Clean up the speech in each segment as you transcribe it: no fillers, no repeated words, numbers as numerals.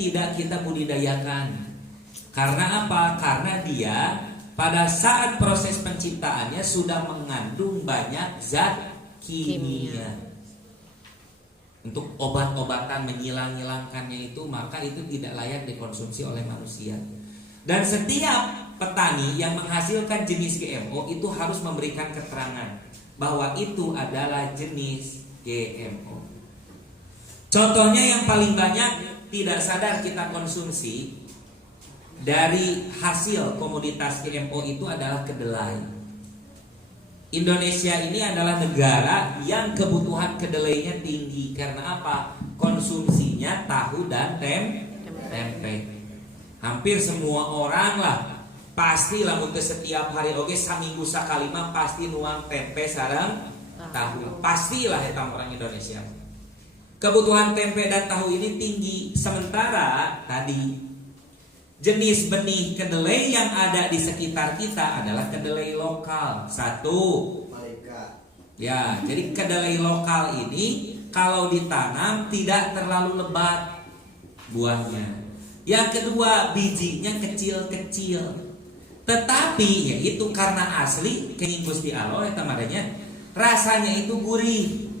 tidak kita budidayakan. Karena apa? Karena dia pada saat proses penciptaannya sudah mengandung banyak zat kimia. Untuk obat-obatan menyilang-hilangkannya itu, maka itu tidak layak dikonsumsi oleh manusia. Dan setiap petani yang menghasilkan jenis GMO itu harus memberikan keterangan bahwa itu adalah jenis GMO. Contohnya yang paling banyak tidak sadar kita konsumsi dari hasil komoditas GMO itu adalah kedelai. Indonesia ini adalah negara yang kebutuhan kedelainya tinggi. Karena apa? Konsumsinya tahu dan tempe. Hampir semua orang lah pastilah untuk setiap hari oke saminggu sakali mah pasti nuang tempe sareng tahu. Pastilah eta orang Indonesia. Kebutuhan tempe dan tahu ini tinggi. Sementara tadi jenis benih kedelai yang ada di sekitar kita adalah kedelai lokal. Satu, ya, jadi kedelai lokal ini kalau ditanam tidak terlalu lebat buahnya. Yang kedua, bijinya kecil-kecil. Tetapi yaitu karena asli kenging Gusti Allah eta madanya rasanya itu gurih.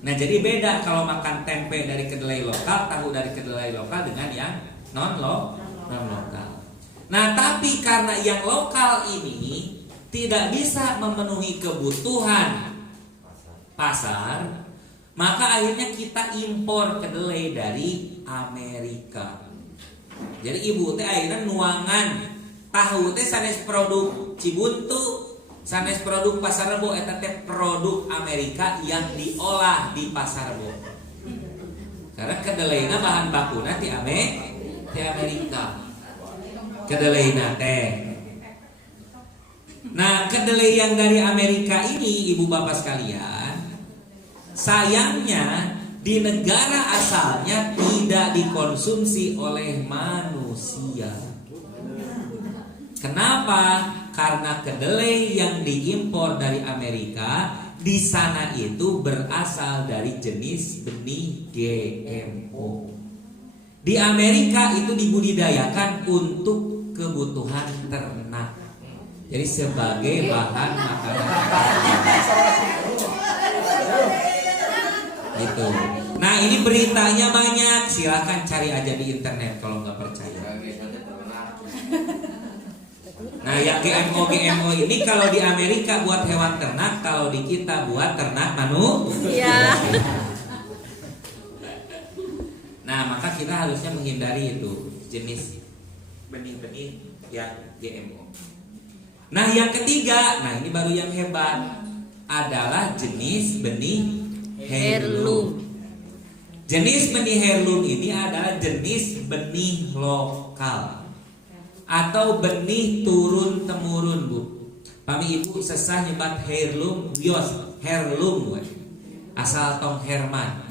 Nah, jadi beda kalau makan tempe dari kedelai lokal, tahu dari kedelai lokal dengan yang non lokal. Nah, tapi karena yang lokal ini tidak bisa memenuhi kebutuhan pasar, maka akhirnya kita impor kedelai dari Amerika. Jadi ibu teh akhirnya nuangan tahu teh sanes produk Cibuntu, sanes produk Pasar Rebo, eta teh produk Amerika yang diolah di Pasar Rebo. Karena kedelaina bahan bakuna ti Amerika. Kedelaina teh. Nah, kedelai yang dari Amerika ini ibu bapak sekalian, sayangnya di negara asalnya tidak dikonsumsi oleh manusia. Kenapa? Karena kedelai yang diimpor dari Amerika di sana itu berasal dari jenis benih GMO. Di Amerika itu dibudidayakan untuk kebutuhan ternak. Jadi sebagai bahan makanan. Gitu. Nah, ini beritanya banyak. Silakan cari aja di internet kalau nggak percaya. Nah, yang GMO ini kalau di Amerika buat hewan ternak, kalau di kita buat ternak manusia. Nah, maka kita harusnya menghindari itu jenis benih-benih yang GMO. Nah, yang ketiga, nah ini baru yang hebat, adalah jenis benih heirloom. Jenis benih heirloom ini adalah jenis benih lokal atau benih turun temurun, Bu. Kami ibu sesah nyebat heirloom, bios heirloom, we. Asal tong Herman.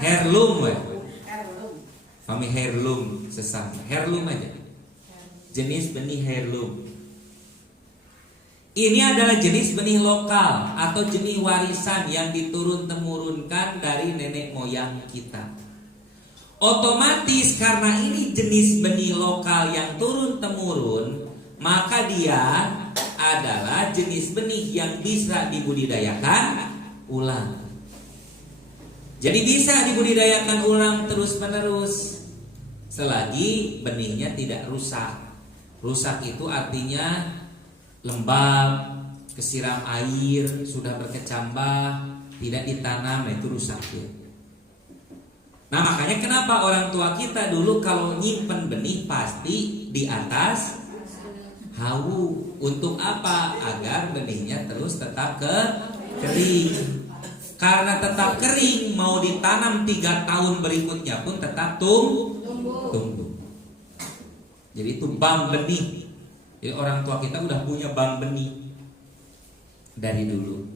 Heirloom, we. Kami heirloom sesah, heirloom aja. Jenis benih heirloom. Ini adalah jenis benih lokal atau jenis warisan yang diturun-temurunkan dari nenek moyang kita. Otomatis karena ini jenis benih lokal yang turun-temurun, maka dia adalah jenis benih yang bisa dibudidayakan ulang. Jadi bisa dibudidayakan ulang terus-menerus selagi benihnya tidak rusak. Rusak itu artinya lembab, kesiram air, sudah berkecambah, tidak ditanam, itu rusak ya. Nah, makanya kenapa orang tua kita dulu kalau nyimpen benih pasti di atas hawu. Untuk apa? Agar benihnya terus tetap kering. Karena tetap kering, mau ditanam 3 tahun berikutnya pun tetap tumbuh. Jadi itu bank benih. Jadi orang tua kita udah punya bank benih dari dulu.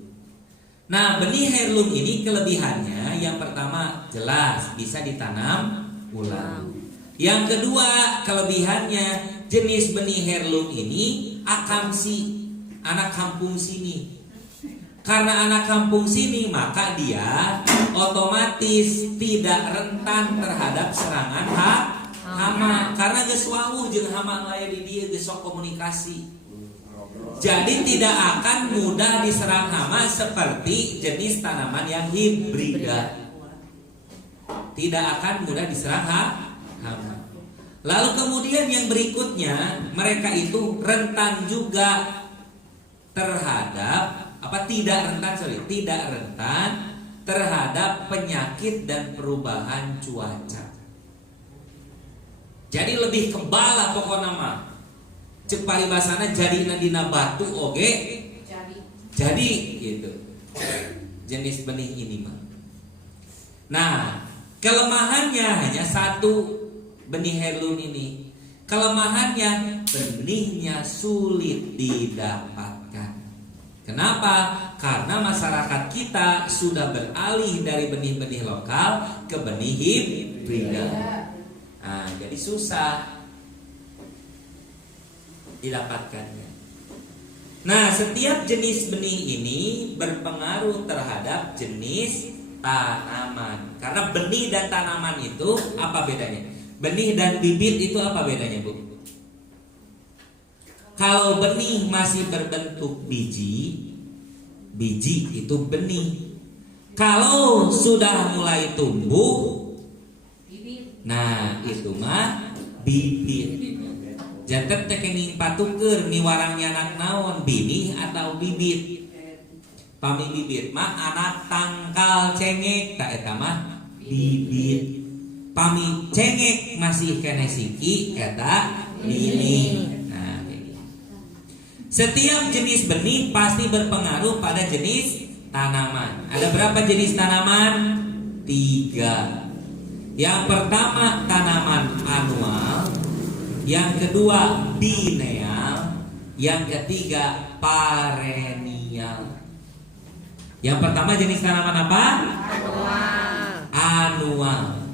Nah, benih heirloom ini kelebihannya yang pertama jelas bisa ditanam ulang. Yang kedua kelebihannya jenis benih heirloom ini akamsi, anak kampung sini. Karena anak kampung sini, maka dia otomatis tidak rentan terhadap serangan hama. Karena geus wawuh jeung hama aya di dieu geus sok komunikasi. Jadi tidak akan mudah diserang hama seperti jenis tanaman yang hibrida. Tidak akan mudah diserang hama. Lalu kemudian yang berikutnya, mereka itu rentan juga terhadap tidak rentan terhadap penyakit dan perubahan cuaca. Jadi lebih kebal lah pokoknya mah. Cek paribasana jadi dina batu oge. Jadi gitu. Jenis benih ini mah. Nah, kelemahannya hanya satu benih heirloom ini. Kelemahannya benihnya sulit didapatkan. Kenapa? Karena masyarakat kita sudah beralih dari benih-benih lokal ke benih hibrida. Nah, jadi susah didapatkannya. Nah, setiap jenis benih ini berpengaruh terhadap jenis tanaman. Karena benih dan tanaman itu apa bedanya? Benih dan bibit itu apa bedanya, Bu? Kalau benih masih berbentuk biji itu benih. Kalau sudah mulai tumbuh, nah itu mah bibit. Janten teh kenging patukeun miwarangnya anak naon, binih atau bibit. Pami bibit mah anak tangkal cengek, tak eta mah bibit. Pami cengek masih kene siki eta binih. Setiap jenis benih pasti berpengaruh pada jenis tanaman. Ada berapa jenis tanaman? 3. Yang pertama tanaman anual, yang kedua biennial, yang ketiga perennial. Yang pertama jenis tanaman apa? Anual.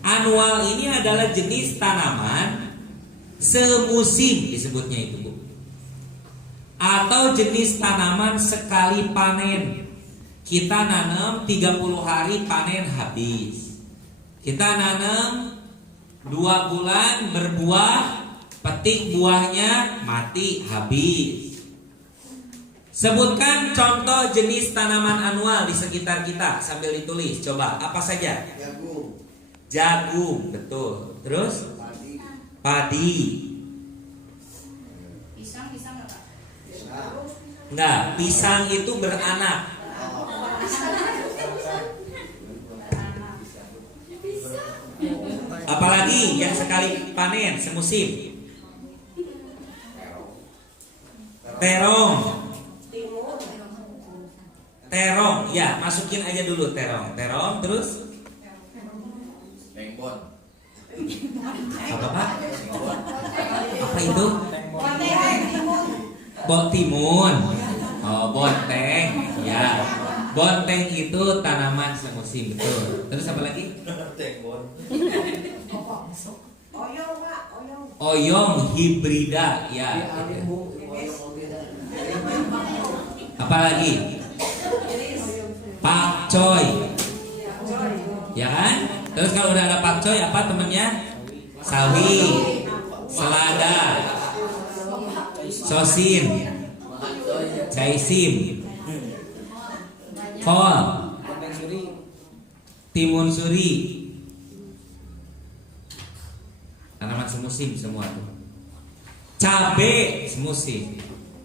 Anual ini adalah jenis tanaman semusim disebutnya itu, Bu. Atau jenis tanaman sekali panen. Kita nanam 30 hari panen habis. Kita nanam 2 bulan berbuah, petik buahnya mati habis. Sebutkan contoh jenis tanaman anual di sekitar kita sambil ditulis. Coba apa saja? Jagung, betul. Terus? Padi. Enggak, pisang itu beranak. Apalagi yang sekali panen semusim? Terong. Terong, ya masukin aja dulu terong. Terong terus? Tengbon. Apa Pak? Apa itu? Botimun. Oh, bonteng. Ya. Bonteng itu tanaman semusim, betul. Terus apa lagi? Tengbon. Oyong hibrida, ya. Apa lagi? Pakcoy. Ya kan? Terus kalau udah ada pakcoy apa temennya? Sawi, selada, sosin, caisim, kol, timun suri. Tanaman semusim semua tuh. Cabe semusim,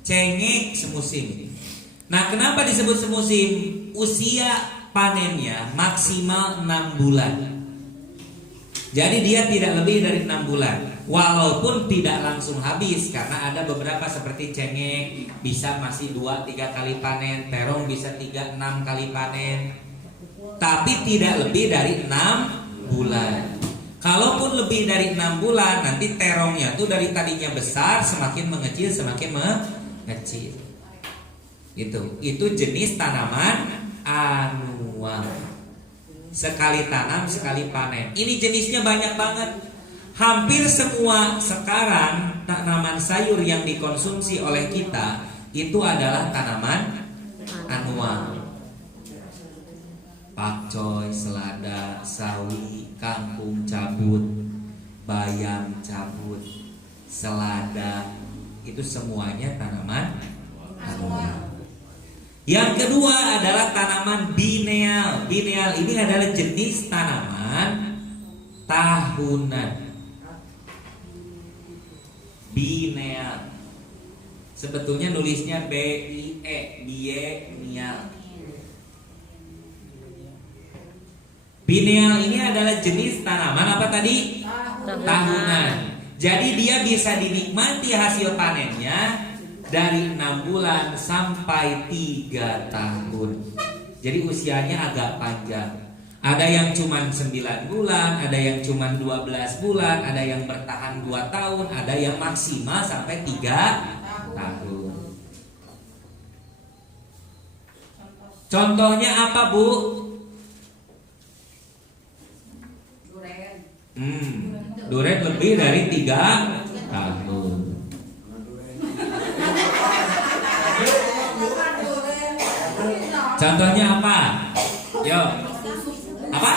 cengek semusim. Nah, kenapa disebut semusim? Usia panennya maksimal 6 bulan. Jadi dia tidak lebih dari 6 bulan. Walaupun tidak langsung habis, karena ada beberapa seperti cengek bisa masih 2-3 kali panen, terong bisa 3-6 kali panen. Tapi tidak lebih dari 6 bulan. Kalaupun lebih dari 6 bulan, nanti terongnya tuh dari tadinya besar semakin mengecil, semakin mengecil. Itu jenis tanaman anual. Sekali tanam, sekali panen. Ini jenisnya banyak banget. Hampir semua sekarang tanaman sayur yang dikonsumsi oleh kita itu adalah tanaman anual. Pakcoy, selada, sawi, kangkung cabut, bayam cabut, selada, itu semuanya tanaman anual. Yang kedua adalah tanaman biennial. Biennial ini adalah jenis tanaman tahunan. Biennial. Sebetulnya nulisnya B-I-E, biennial. Biennial ini adalah jenis tanaman apa tadi? Tahunan. Jadi dia bisa dinikmati hasil panennya dari 6 bulan sampai 3 tahun. Jadi usianya agak panjang. Ada yang cuma 9 bulan, ada yang cuma 12 bulan, ada yang bertahan 2 tahun, ada yang maksimal sampai 3 tahun. Contohnya apa, Bu? Duren lebih dari 3 tahun. Contohnya apa? Yo, apa?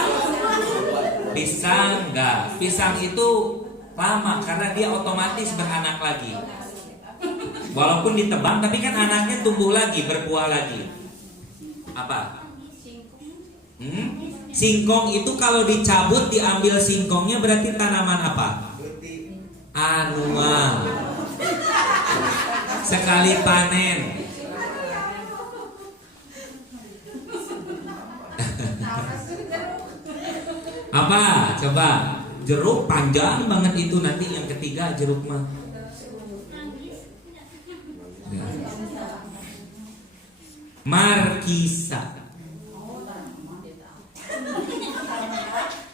Pisang enggak? Pisang itu lama karena dia otomatis beranak lagi. Walaupun ditebang, tapi kan anaknya tumbuh lagi, berbuah lagi. Apa? Singkong itu kalau dicabut diambil singkongnya berarti tanaman apa? Anual. Sekali panen. Apa? Coba. Jeruk panjang banget itu nanti yang ketiga jeruk mah. Markisa.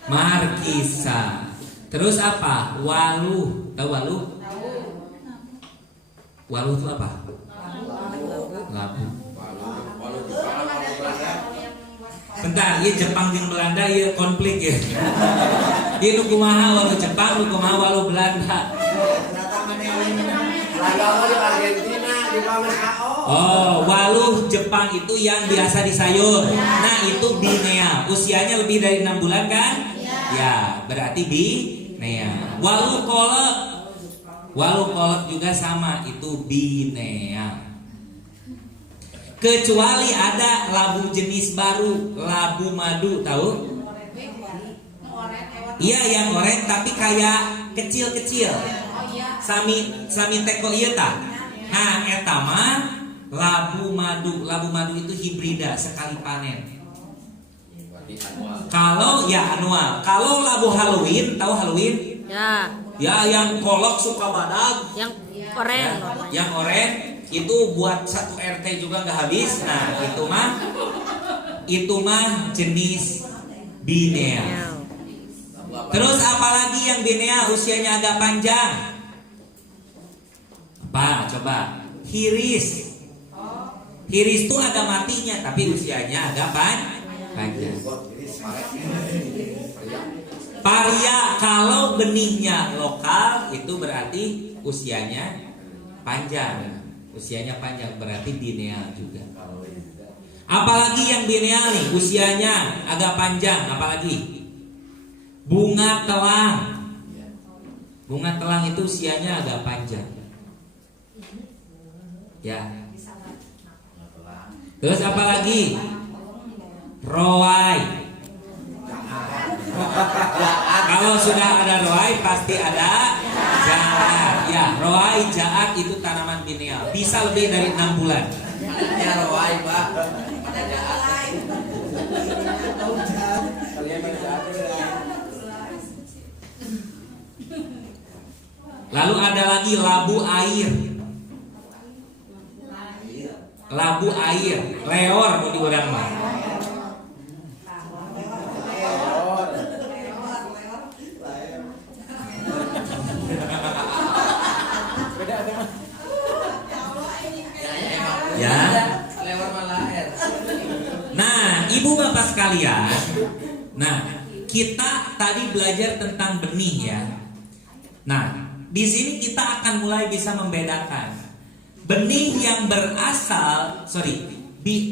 Markisa. Terus apa? Waluh. Tahu waluh? Waluh itu apa? Labu. Bentar, ya Jepang dan Belanda ya konflik ya. Dia nu kumaha waluh Jepang, nu kumaha waluh Belanda. Oh, waluh Jepang itu yang biasa di sayur. Nah, itu biennial. Usianya lebih dari 6 bulan kan? Ya, berarti biennial. Waluh kolot. Waluh kolot juga sama, itu biennial. Kecuali ada labu jenis baru, labu madu, tahu? Iya, yang oranye tapi kayak kecil-kecil. Sami teko ieu tah. Nah, eta mah labu madu. Labu madu itu hibrida sekali panen. Kalau ya anual. Kalau labu Halloween, tahu Halloween? Ya. Ya, yang kolok suka badag. Yang oranye. Ya, yang oranye itu buat 1 RT juga nggak habis. Nah, itu mah jenis biennial. Terus apalagi yang biennial usianya agak panjang? Apa? Coba. Hiris. Hiris itu ada matinya tapi usianya agak panjang. Paria kalau benihnya lokal itu berarti usianya panjang. Usianya panjang berarti biennial juga. Apalagi yang biennial nih usianya agak panjang, apalagi? Bunga telang. Bunga telang itu usianya agak panjang. Ya. Terus apalagi? Roai. Kalau sudah ada roai pasti ada jaat. Ya, roai jaat itu tanaman biennial. Bisa lebih dari 6 bulan. Ya roai, Pak. Ada jaat. Lalu ada lagi labu air. Labu air, leor mau di urang mah. Ya. Lewat malah air. Nah, ibu bapak sekalian, nah kita tadi belajar tentang benih ya. Nah, di sini kita akan mulai bisa membedakan benih yang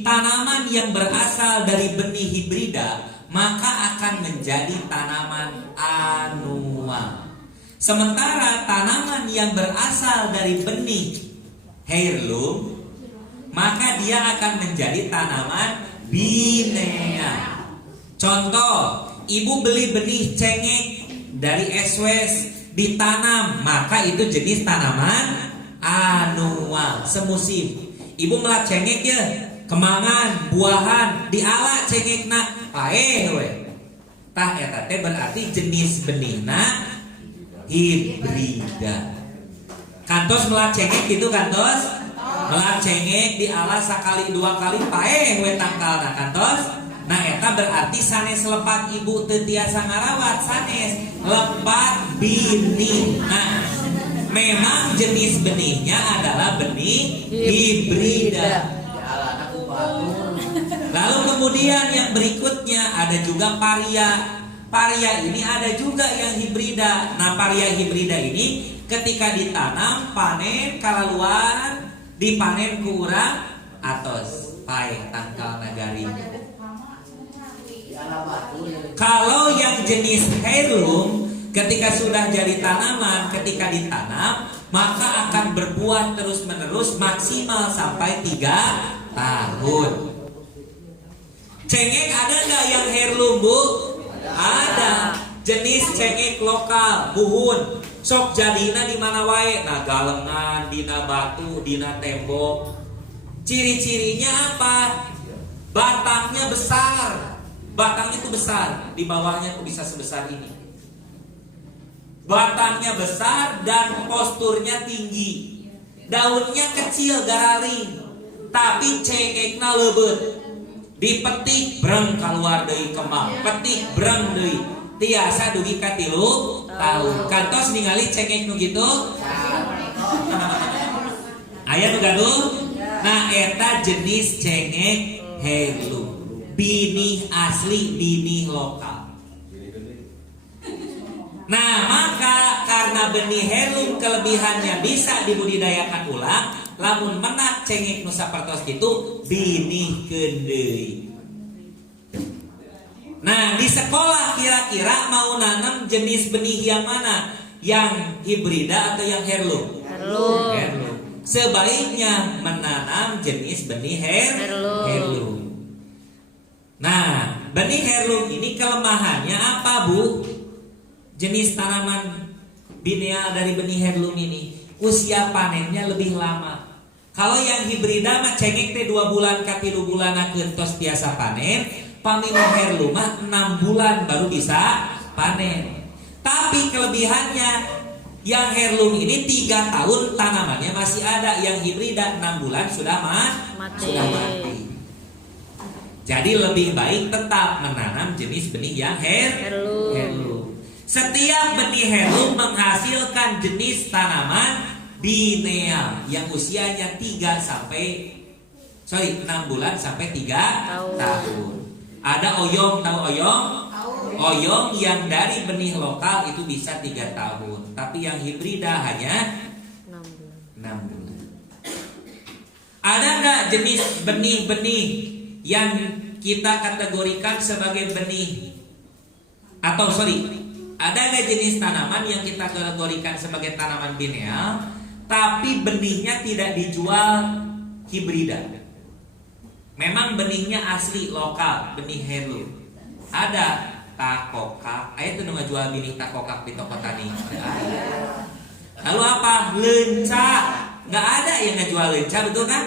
tanaman yang berasal dari benih hibrida, maka akan menjadi tanaman annual. Sementara tanaman yang berasal dari benih heirloom, maka dia akan menjadi tanaman binea. Contoh, ibu beli benih cengek dari SWS, ditanam, maka itu jenis tanaman annual, semusim. Ibu melat cengek ya, kemangan, buahan, diala cengekna paeh we. Tah eta teh berarti jenis benihna hibrida. Kantos melat cengek gitu kantos? Melat cengek diala sakali dua kali paeh we tangkalna kantos? Nah eta berarti sanes lepat ibu teu tiasa ngarawat, sanes lepat benih. Nah, memang jenis benihnya adalah benih hibrida. Lalu kemudian yang berikutnya ada juga paria. Paria ini ada juga yang hibrida. Nah, paria hibrida ini ketika ditanam, panen kalaluan, dipanen ku urang atos paeh tangkal nagari. Kalau yang jenis heirloom, ketika sudah jadi tanaman, ketika ditanam, maka akan berbuah terus-menerus maksimal sampai 3 tahun. Cengek ada nggak yang heirloom, Bu? Ada. Jenis cengek lokal, buhun. Sok jadina di mana wae, nah galengan, dina batu, dina tembok. Ciri-cirinya apa? Batangnya besar. Batangnya itu besar, di bawahnya itu bisa sebesar ini. Batangnya besar dan posturnya tinggi. Daunnya kecil garaling, tapi cengekna leubet. Dipetik breng keluar deui kembang, petik breng deui. Tiasa dugi ka 3 tahun. Kantos ningali cengek nu kitu? Aya nu gaduh? Nah, eta jenis cengek heirloom. Binih asli, binih lokal. Nah, maka karena benih heirloom kelebihannya bisa dibudidayakan ulang, lamun menak cengek nu sapertos kitu binihkeun deui. Nah, di sekolah kira-kira mau nanam jenis benih yang mana? Yang hibrida atau yang heirloom? Heirloom. Sebaiknya menanam jenis benih heirloom. Nah, benih heirloom ini kelemahannya apa, Bu? Jenis tanaman binea dari benih heirloom ini usia panennya lebih lama. Kalau yang hibrida mah cengek teh 2 bulan ka 3 bulan tos biasa panen, pamilo heirloom mah 6 bulan baru bisa panen. Tapi kelebihannya yang heirloom ini 3 tahun tanamannya masih ada, yang hibrida 6 bulan sudah mati. Jadi lebih baik tetap menanam jenis benih yang heirloom. Setiap benih heirloom menghasilkan jenis tanaman bineal yang usianya 6 bulan sampai 3 tahun. Ada oyong, tahu oyong? Oyong yang dari benih lokal itu bisa 3 tahun, tapi yang hibrida hanya 6 bulan. Ada nggak jenis benih-benih yang kita kategorikan sebagai benih ada nggak jenis tanaman yang kita kategorikan sebagai tanaman bineal tapi benihnya tidak dijual hibrida? Memang benihnya asli lokal, benih heirloom. Ada takokak, aya tuh jual benih takokak di toko tani. Lalu apa? Lenca, nggak ada yang ngejual lenca, betul kan?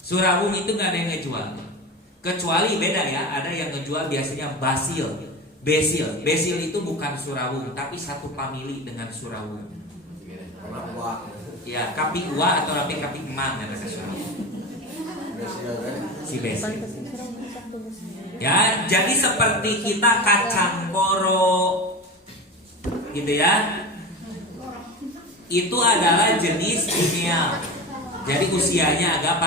Surawung itu nggak ada yang ngejual, kecuali beda ya, ada yang ngejual biasanya basil. Itu bukan surawung, tapi satu famili dengan surawung. Ya, kapi ua atau kapi emang ya kata surawung. Si basil. Ya, jadi seperti kita kacang koro, gitu ya. Itu adalah jenis bineal. Jadi usianya agak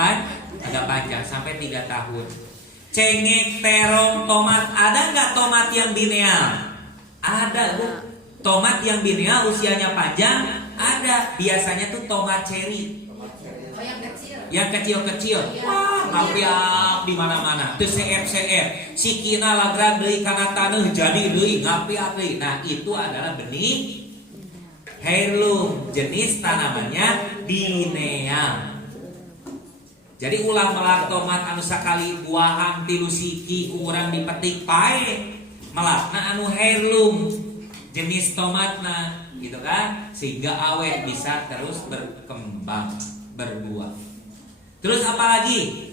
panjang sampai 3 tahun. Cengek, terong, tomat, ada nggak tomat yang bineal? Ada, Bu. Tomat yang bineal usianya panjang ada. Biasanya tuh tomat cherry. Yang kecil-kecil. Wah, ngapiak di mana-mana. Teu CF. Sikina lagrag deui kana taneuh jadi deui ngapiak deui. Nah, itu adalah benih heirloom, jenis tanamannya bineal. Jadi ulah melak tomat anu sakali buahan 3 siki urang dipetik pae. Melakna anu heirloom, jenis tomatna gitu kan, sehingga awet bisa terus berkembang, berbuah. Terus apa lagi?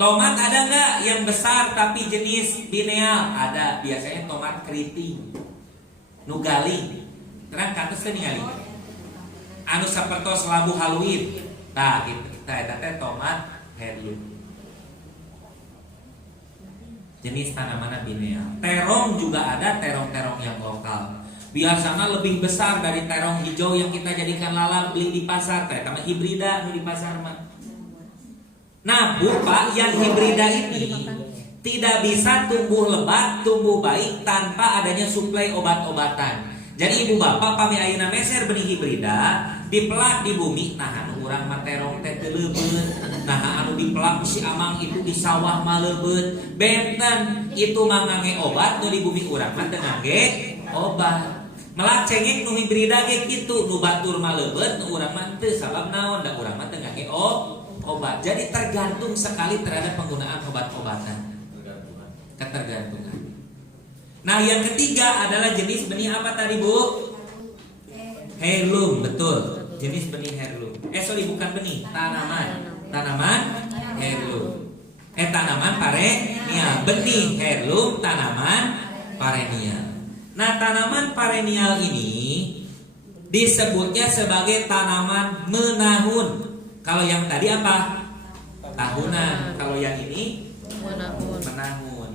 Tomat ada nggak yang besar tapi jenis bineal? Ada, biasanya tomat keriting, nugali, terang katus teh ningali. Anu sapertos labu haluin. Nah, gitu. Eta teh tomat heirloom. Jenis tanaman bineal. Terong juga ada, terong-terong yang lokal. Biasanya lebih besar dari terong hijau yang kita jadikan lalap beli di pasar. Teh sama hibrida anu di pasar mah. Nah, Bu, Pak, yang hibrida ini tidak bisa tumbuh lebat, tumbuh baik tanpa adanya suplai obat-obatan. Jadi Ibu Bapak pami ayeuna meser benih hibrida, dipelak di bumi, nah anu urang mah terong teh teu leubeut. Nah anu dipelak si amang itu di sawah mah leubeut. Benten itu mah ngangge obat, nu di bumi urang mah teu ngangge obat. Melak cengeng nu hibrida ge kitu, nu batur mah leubeut, nu urang mah teu sabab naon, da urang mah teu ngangge obat. Jadi tergantung sekali terhadap penggunaan obat-obatan. Ketergantungan. Nah, yang ketiga adalah jenis benih apa tadi, Bu? Heirloom, betul. Jenis benih heirloom. Bukan benih, tanaman heirloom. Tanaman perennial. Benih heirloom, tanaman perennial. Nah, tanaman perennial ini disebutnya sebagai tanaman menahun. Kalau yang tadi apa? Tahunan. Kalau yang ini menahun.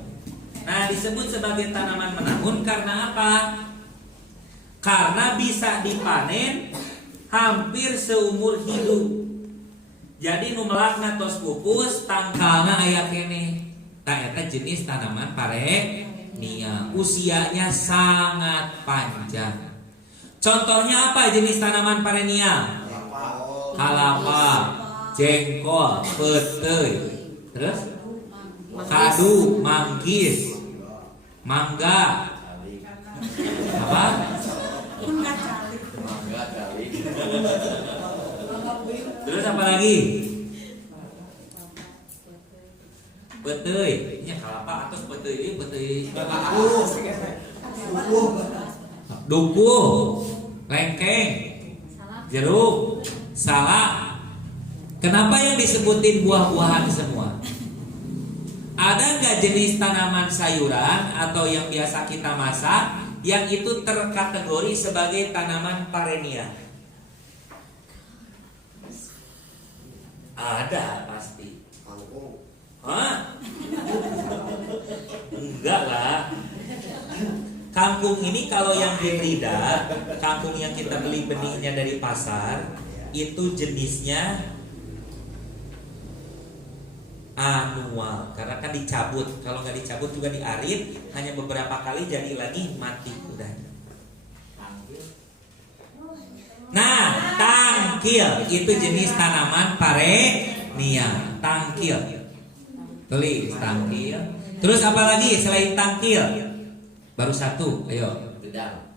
Nah, disebut sebagai tanaman menahun karena apa? Karena bisa dipanen hampir seumur hidup. Jadi nu melakna tos pupus tangkalna aya keneh. Tah eta jenis tanaman perennial. Usianya sangat panjang. Contohnya apa jenis tanaman perennial? Kalapa, jengkol, peteuy, terus kadu, manggis, mangga, apa? Terus apa lagi? Peteuy, nya kalapa atos peteuy, duku, lengkeng, jeruk, salak. Kenapa yang disebutin buah-buahan semua? Ada nggak jenis tanaman sayuran atau yang biasa kita masak yang itu terkategori sebagai tanaman perennial? Ada pasti. Hah? Enggak lah. Kangkung ini kalau yang hibrida, kangkung yang kita beli benihnya dari pasar, itu jenisnya anual, karena kan dicabut. Kalau nggak dicabut juga diarit, hanya beberapa kali jadi lagi mati udah. Nah, tangkil itu jenis tanaman perennial. Tangkil, tulis tangkil. Terus apa lagi selain tangkil? Baru satu, ayo. Gedang.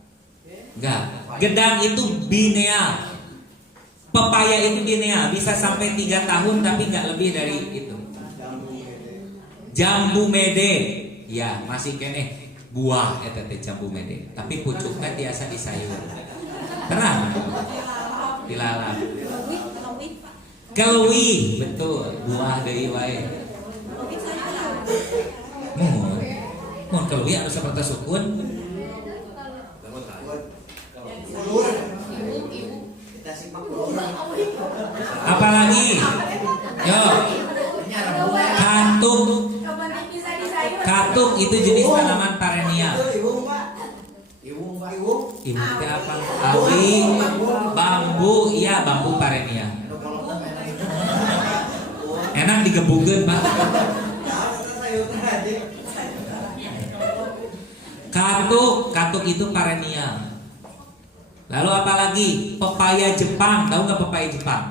Enggak, gedang itu bineal. Pepaya itu bineal, bisa sampai 3 tahun tapi nggak lebih dari itu. Jambu mede, ya masih kene buah eta teh jambu mede, tapi pucuknya biasa di sayur. Terang, dilalap. Keluwi, betul, buah deui wae. Mun keluwi anu saperti sukun. Apalagi? Yo. Katuk. Katuk itu jenis tanaman perennial. Ibu teh apa? Awi, bambu, iya bambu perennial. Enak digebukeun, Pak. Katuk itu perennial. Lalu apa lagi? Pepaya Jepang, tahu nggak pepaya Jepang?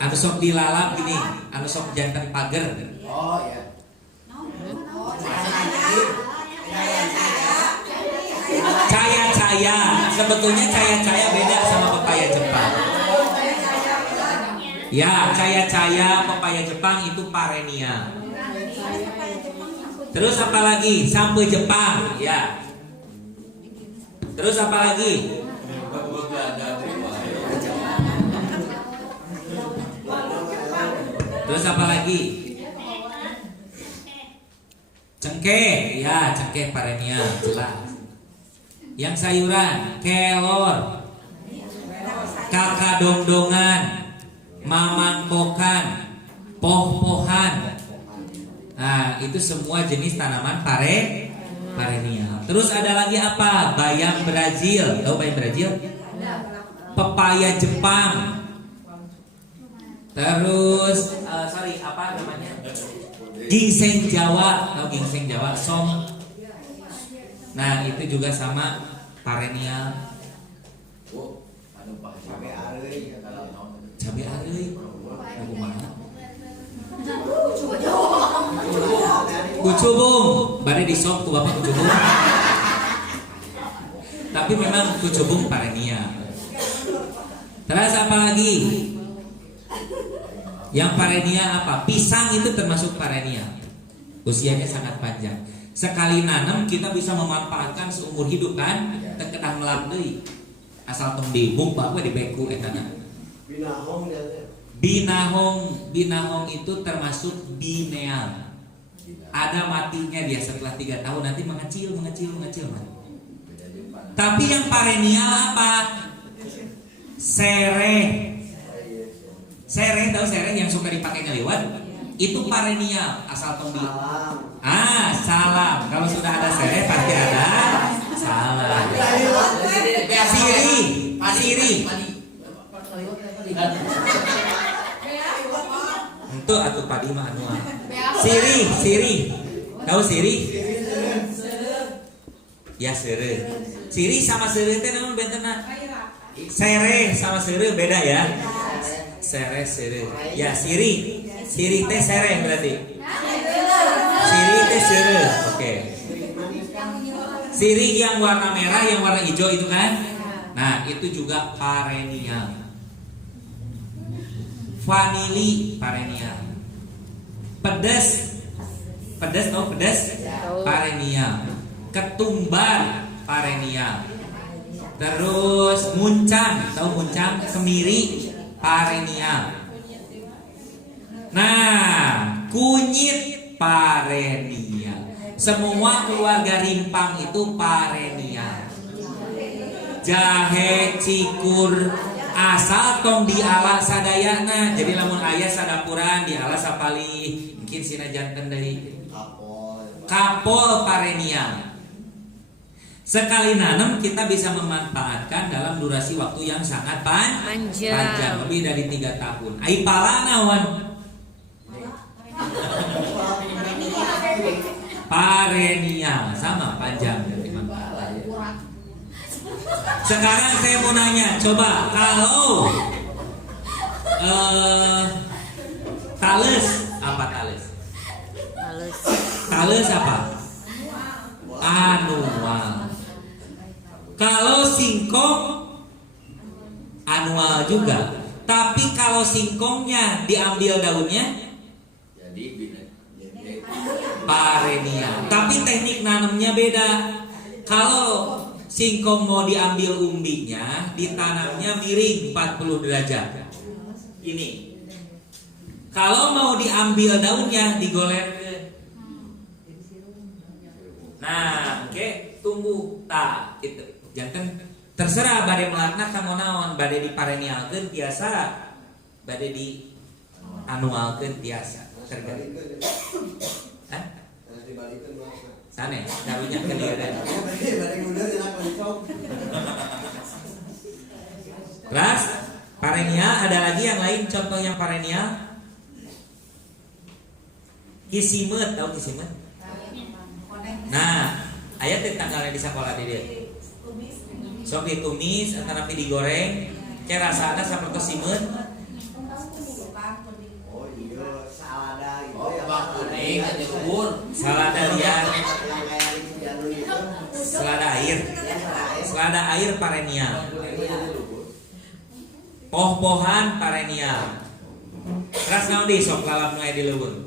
anu sok dilalap gini, anu sok jantan pager. Oh ya. Caya-caya, sebetulnya caya-caya beda sama pepaya Jepang. Ya, caya-caya pepaya Jepang itu parenia. Terus apa lagi? Sampai Jepang, ya. Terus apa lagi? Terus apa lagi? Cengkeh, ya cengkeh parenia jelas. Yang sayuran, kelor, kakadongdongan, mamangkokan, poh-pohan. Nah, itu semua jenis tanaman parenia. Terus ada lagi apa? Bayam Brazil. Tahu bayam Brazil? Pepaya Jepang. Terus apa namanya? Ginseng Jawa. Tahu ginseng Jawa? Som. Nah, itu juga sama parenial. Cabe areuy. Kucubung, bade disok ku bapak kucubung. Tapi memang kucubung parenia. Terus apa lagi? Yang parenia apa? Pisang itu termasuk parenia. Usianya sangat panjang. Sekali nanam kita bisa memanfaatkan seumur hidup kan? Terkedah melap deui. Asal tong dibumpa we dibeku etana. Binahong itu termasuk bineal. Ada matinya dia setelah 3 tahun, nanti mengecil mati. Tapi yang parenial apa? Sereh. Sereh, tahu sereh yang suka dipakai ngeliwat? Itu parenial, asal tong di. Salam. Kalau sudah ada sereh pasti ada salam. Siri. Itu atuh padi mah anu. Siri. Tahu siri? Ya sere. Siri sama sere teh namun bentena. Sere sama sere beda ya. Sere. Ya siri. Siri teh sere berarti. Siri teh sere. Oke. Siri yang warna merah, yang warna hijau itu kan? Nah, itu juga parenial. Vanili parenial. Pedas tahu pedas? Parenial. Ketumbar parenial. Terus muncang, tahu muncang? Kemiri parenial. Nah, kunyit parenial. Semua keluarga rimpang itu parenial. Jahe, cikur, asal tong diala sadayana. Jadi lamun aya sadapuran diala sapali mungkin sina janten deui. Kapol parenial. Sekali nanam kita bisa memanfaatkan dalam durasi waktu yang sangat panjang, lebih dari 3 tahun. Ai pala naon? Parenial sama panjang dari pala. Sekarang saya mau nanya, coba kalau tales apa tales? Tales apa? Anual. Kalau singkong anual juga. Tapi kalau singkongnya diambil daunnya Jadi parenial. Tapi teknik nanamnya beda. Kalau singkong mau diambil umbinya, ditanamnya miring 40 derajat. Ini. Kalau mau diambil daunnya, digolengkeun. Nah, oke, tunggu tak gitu. Jangan terserah bade melatna kamu naon, bade diparenialkeun biasa, bade di anualkeun biasa. Tergantung. Hah? Sana, darunya ke dia dan. Kelas parenial ada lagi yang lain contoh yang parenial. Kisimet, tahu kisimet? Nah, ayat tanggalnya di sekolah di dia. Sok ditumis atau napi digoreng, kayak rasanya seperti simet. Jadi bubur. selada liar, selada air, selada air perennial, poh-pohan perennial. Terus naon di sok lalap nu aya di leuweung?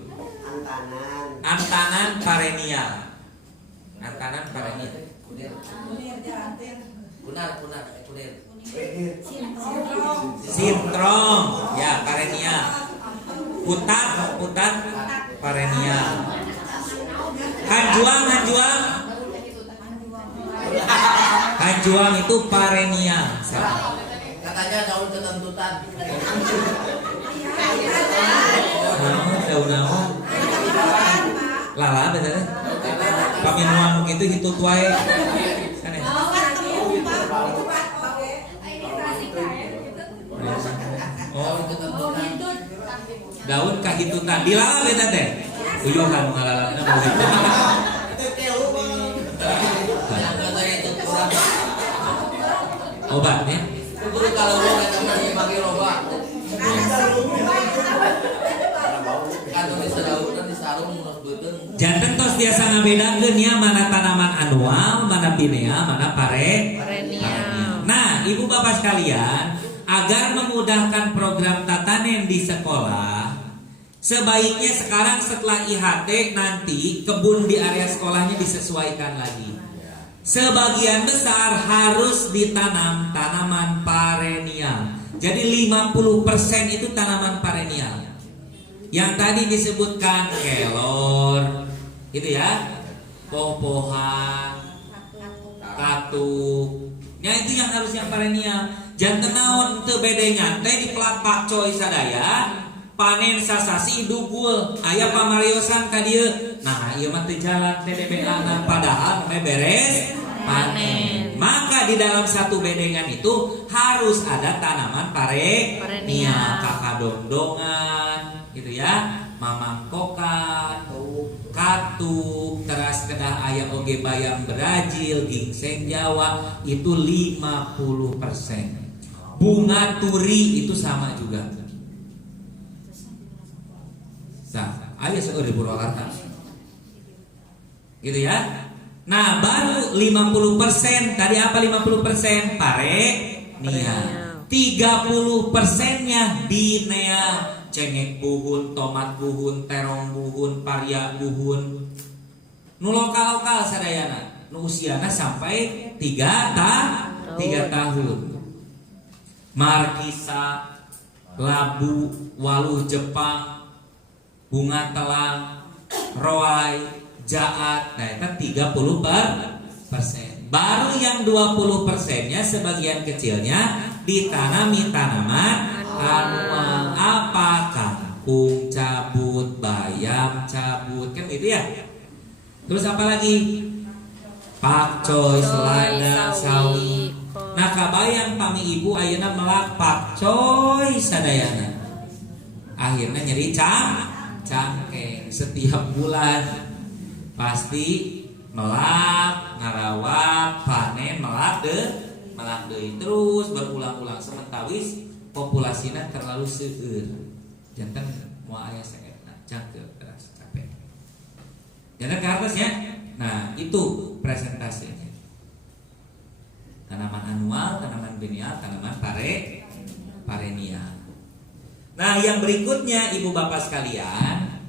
Antanan perennial. Antanan perennial. Kunar. Sintrong, ya perennial. Putat perennial. Hanjuang itu perennial. Katanya daun ketentutan. Daun-daun. Lala bener. Paminuan gitu hitut wae. Sana. Oh, daun kahitutan. Dilala beta teh. Uyuh kan ngalalana boleh. Yang katanya itu kurang. Obatnya. Kudu kalau lu kata pakai obat. Kan di sarung mun beuteung. Janten tos biasa ngabedakeun ya mana tanaman anual, mana pineal, mana perennial. Nah, ibu bapak sekalian, agar memudahkan program tatanen di sekolah, sebaiknya sekarang setelah IHT nanti kebun di area sekolahnya disesuaikan lagi. Sebagian besar harus ditanam tanaman perennial. Jadi 50% itu tanaman perennial. Yang tadi disebutkan kelor, gitu ya, poh-pohan, katuk. Ya itu yang harus yang perennial. Janten naon teu bedenya teh di pelapak coy sadaya panen sasasi dugul aya pamariosan ka dieu. Nah, ieu mah teu jalan TDBA padahal mah beres panen. Maka di dalam satu bedengan itu harus ada tanaman perennial, kakadongdongan gitu ya, mamangkokan, katuk, teras kedah aya oge bayam Brazil, gingseng Jawa itu 50%. Bunga turi itu sama juga. Nah, aya seueur di Purwakarta. Gitu ya. Nah, baru 50%. Tadi apa 50%? Perennial. 30%-nya binea, cengek buhun, tomat buhun, terong buhun, paria buhun. Nu lokal-lokal sadayana, nu usiana sampai 3 tahun. Markisa, labu, waluh Jepang, bunga telang, roai, jaat, nah itu 30%. Baru yang 20%-nya sebagian kecilnya ditanami tanaman anual. Apa? Kangkung cabut, bayam cabut, kan itu ya. Terus apa lagi? Pakcoy, selada, sawi. Nah kabayang pami ibu ayeuna melak pakcoy sadayana. Akhirnya nyeri cangkeng setiap bulan. Pasti melak, ngarawak, panen, melak deui terus berulang-ulang sementawis populasina terlalu seueur. Janten moal aya saena cangkeup teras capek. Janten ke atasnya. Nah, itu presentasinya. Tanaman anual, tanaman biennial, tanaman perennial. Nah, yang berikutnya ibu bapak sekalian,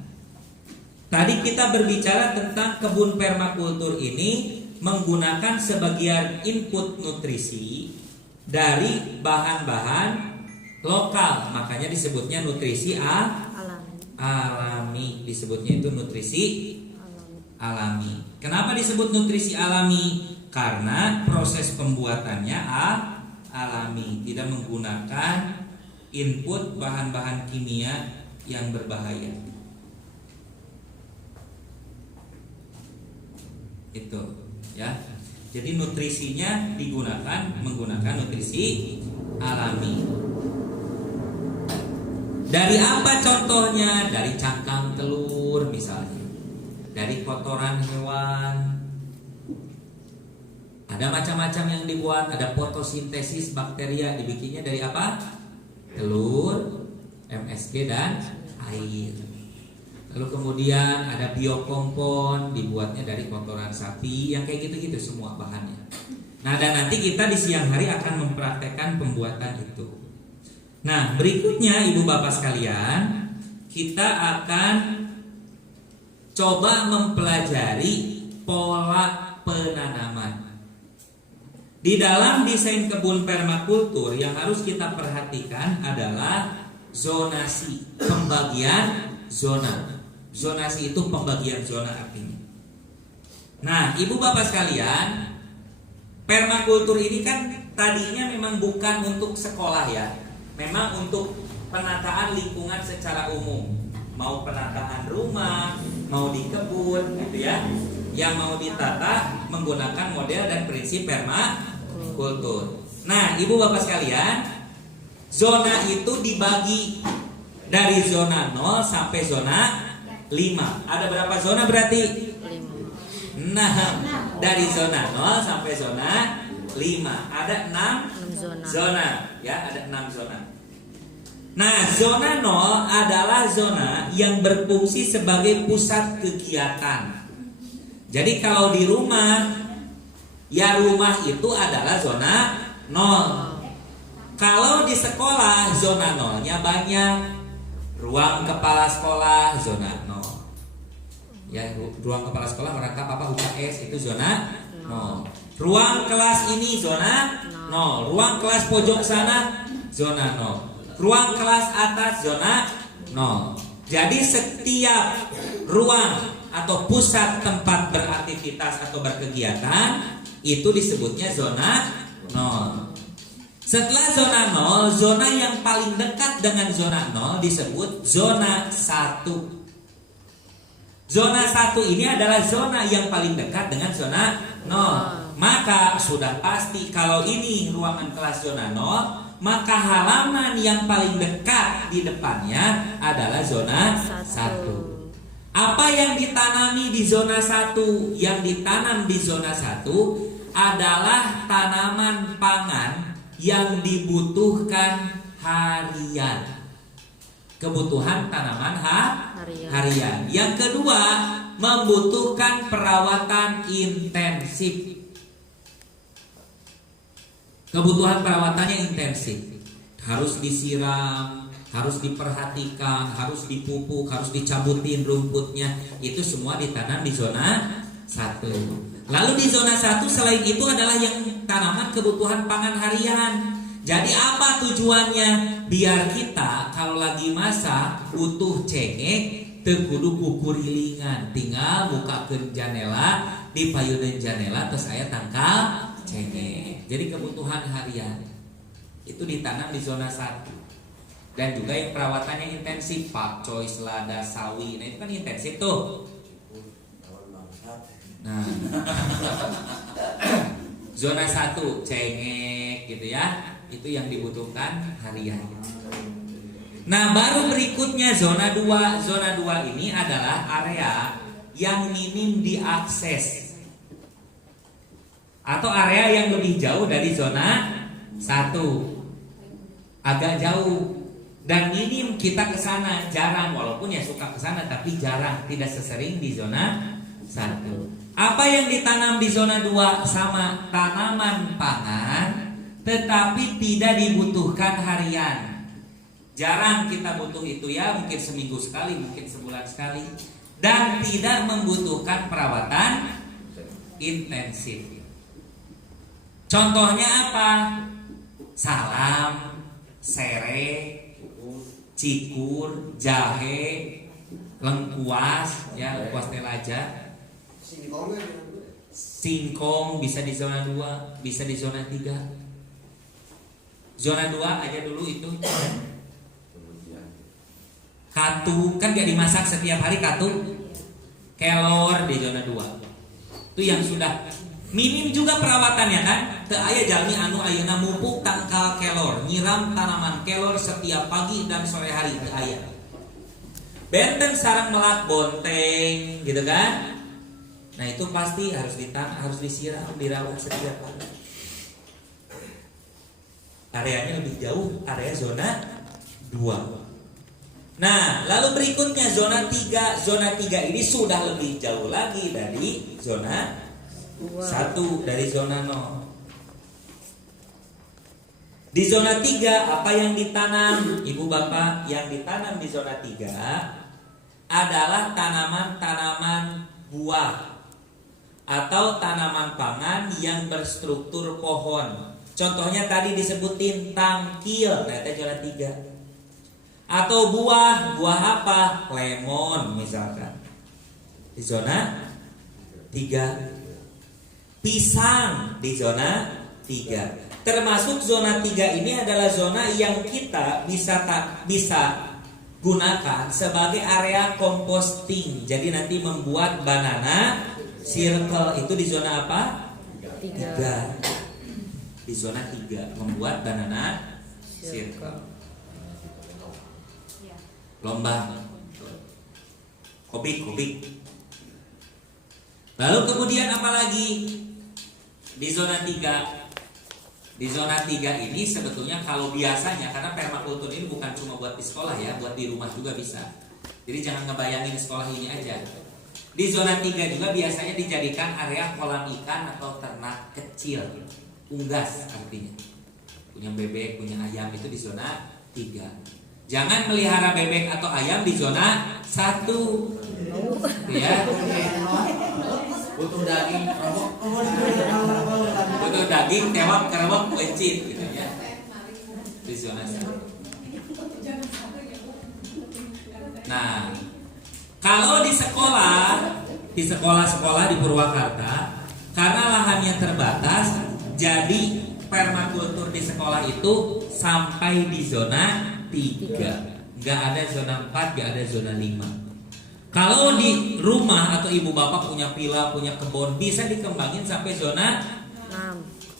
tadi kita berbicara tentang kebun permakultur ini menggunakan sebagian input nutrisi dari bahan-bahan lokal, makanya disebutnya nutrisi alami. Disebutnya itu nutrisi alami. Kenapa disebut nutrisi alami? Karena proses pembuatannya alami, tidak menggunakan input bahan-bahan kimia yang berbahaya. Itu ya. Jadi nutrisinya menggunakan nutrisi alami. Dari apa contohnya? Dari cangkang telur misalnya. Dari kotoran hewan. Ada macam-macam yang dibuat, ada fotosintesis bakteria, dibikinnya dari apa? Telur, MSG dan air. Lalu kemudian ada biokompon, dibuatnya dari kotoran sapi, yang kayak gitu-gitu semua bahannya. Nah, dan nanti kita di siang hari akan mempraktekkan pembuatan itu. Nah, berikutnya ibu bapak sekalian, kita akan coba mempelajari pola penanaman. Di dalam desain kebun permakultur yang harus kita perhatikan adalah zonasi, pembagian zona. Zonasi itu pembagian zona artinya. Nah, ibu bapak sekalian, permakultur ini kan tadinya memang bukan untuk sekolah ya, memang untuk penataan lingkungan secara umum. Mau penataan rumah, mau di kebun gitu ya, yang mau ditata menggunakan model dan prinsip permakultur. Nah, ibu bapak sekalian, zona itu dibagi dari zona 0 sampai zona 5. Ada berapa zona berarti? 5. Dari zona 0 sampai zona 5. Ada 6 zona. Ya, ada 6 zona. Nah, zona 0 adalah zona yang berfungsi sebagai pusat kegiatan. Jadi kalau di rumah, ya rumah itu adalah zona 0. Kalau di sekolah, zona 0-nya banyak. Ruang kepala sekolah, zona 0. Ya, ruang kepala sekolah merangkap apa UKS itu zona 0. Ruang kelas ini zona 0. Ruang kelas pojok sana zona 0. Ruang kelas atas zona 0. Jadi setiap ruang atau pusat tempat beraktivitas atau berkegiatan itu disebutnya zona 0. Setelah zona 0, zona yang paling dekat dengan zona 0 disebut zona 1. Zona 1 ini adalah zona yang paling dekat dengan zona 0. Maka sudah pasti kalau ini ruangan kelas zona 0, maka halaman yang paling dekat di depannya adalah zona 1. Apa yang ditanami di zona 1? Yang ditanam di zona 1 adalah tanaman pangan yang dibutuhkan harian. Kebutuhan tanaman harian. Yang kedua, membutuhkan perawatan intensif. Kebutuhan perawatannya intensif. Harus disiram, harus diperhatikan, harus dipupuk, harus dicabutin rumputnya. Itu semua ditanam di zona 1. Lalu di zona 1 selain itu adalah yang tanaman kebutuhan pangan harian. Jadi apa tujuannya? Biar kita kalau lagi masak butuh cengek, teu kudu kukurilingan, tinggal buka ke jendela, dipayuneun jendela terus aya tangkal cengek. Jadi kebutuhan harian itu ditanam di zona 1. Dan juga yang perawatannya intensif, pakcoy, selada, sawi. Nah itu kan intensif tuh. Nah, zona 1 cengek gitu ya, itu yang dibutuhkan harian. Nah, baru berikutnya zona 2. Zona 2 ini adalah area yang minim diakses atau area yang lebih jauh dari zona 1. Agak jauh dan minim kita ke sana, jarang, walaupun ya suka ke sana tapi jarang, tidak sesering di zona 1. Apa yang ditanam di zona 2? Sama, tanaman pangan tetapi tidak dibutuhkan harian. Jarang kita butuh itu ya, mungkin seminggu sekali, mungkin sebulan sekali. Dan tidak membutuhkan perawatan intensif. Contohnya apa? Salam, serai, cikur, jahe, lengkuas, ya lengkuas telaja. Singkong bisa di zona 2, bisa di zona 3. Zona 2 aja dulu itu. Katu, kan gak dimasak setiap hari katu. Kelor di zona 2. Itu yang sudah minim juga perawatannya kan. Teu aya jalmi anu ayeuna mupuk tangkal kelor, nyiram tanaman kelor setiap pagi dan sore hari, teu aya. Benten sarang melak bonteng gitu kan. Nah itu pasti harus harus disiram, dirawat setiap hari. Areanya lebih jauh, area zona 2. Nah, lalu berikutnya zona 3. Zona 3 ini sudah lebih jauh lagi dari zona 1, dari zona 0. Di zona 3 apa yang ditanam? Ibu bapak, yang ditanam di zona 3 adalah tanaman-tanaman buah atau tanaman pangan yang berstruktur pohon. Contohnya tadi disebutin tangkil, nah itu zona 3. Atau buah apa? Lemon misalkan. Di zona 3. Pisang di zona 3. Termasuk zona 3 ini adalah zona yang kita bisa gunakan sebagai area composting. Jadi nanti membuat banana circle itu di zona apa? 3. Di zona 3 membuat banana circle. Lomba kubik. Lalu kemudian apa lagi? Di zona 3. Di zona 3 ini sebetulnya kalau biasanya, karena permakultur ini bukan cuma buat di sekolah ya, buat di rumah juga bisa. Jadi jangan ngebayangin sekolah ini aja. Di zona 3 juga biasanya dijadikan area kolam ikan atau ternak kecil. Unggas artinya. Punya bebek, punya ayam itu di zona 3. Jangan melihara bebek atau ayam di zona 1. Ya. Butuh daging, Butuh daging, tewak, kerewak, lecit gitu ya. Di zona 1. Nah, kalau di sekolah-sekolah di Purwakarta, karena lahannya terbatas, jadi permakultur di sekolah itu sampai di zona 3. Nggak ada zona 4, nggak ada zona 5. Kalau di rumah atau ibu bapak punya villa, punya kebun, bisa dikembangin sampai zona 5.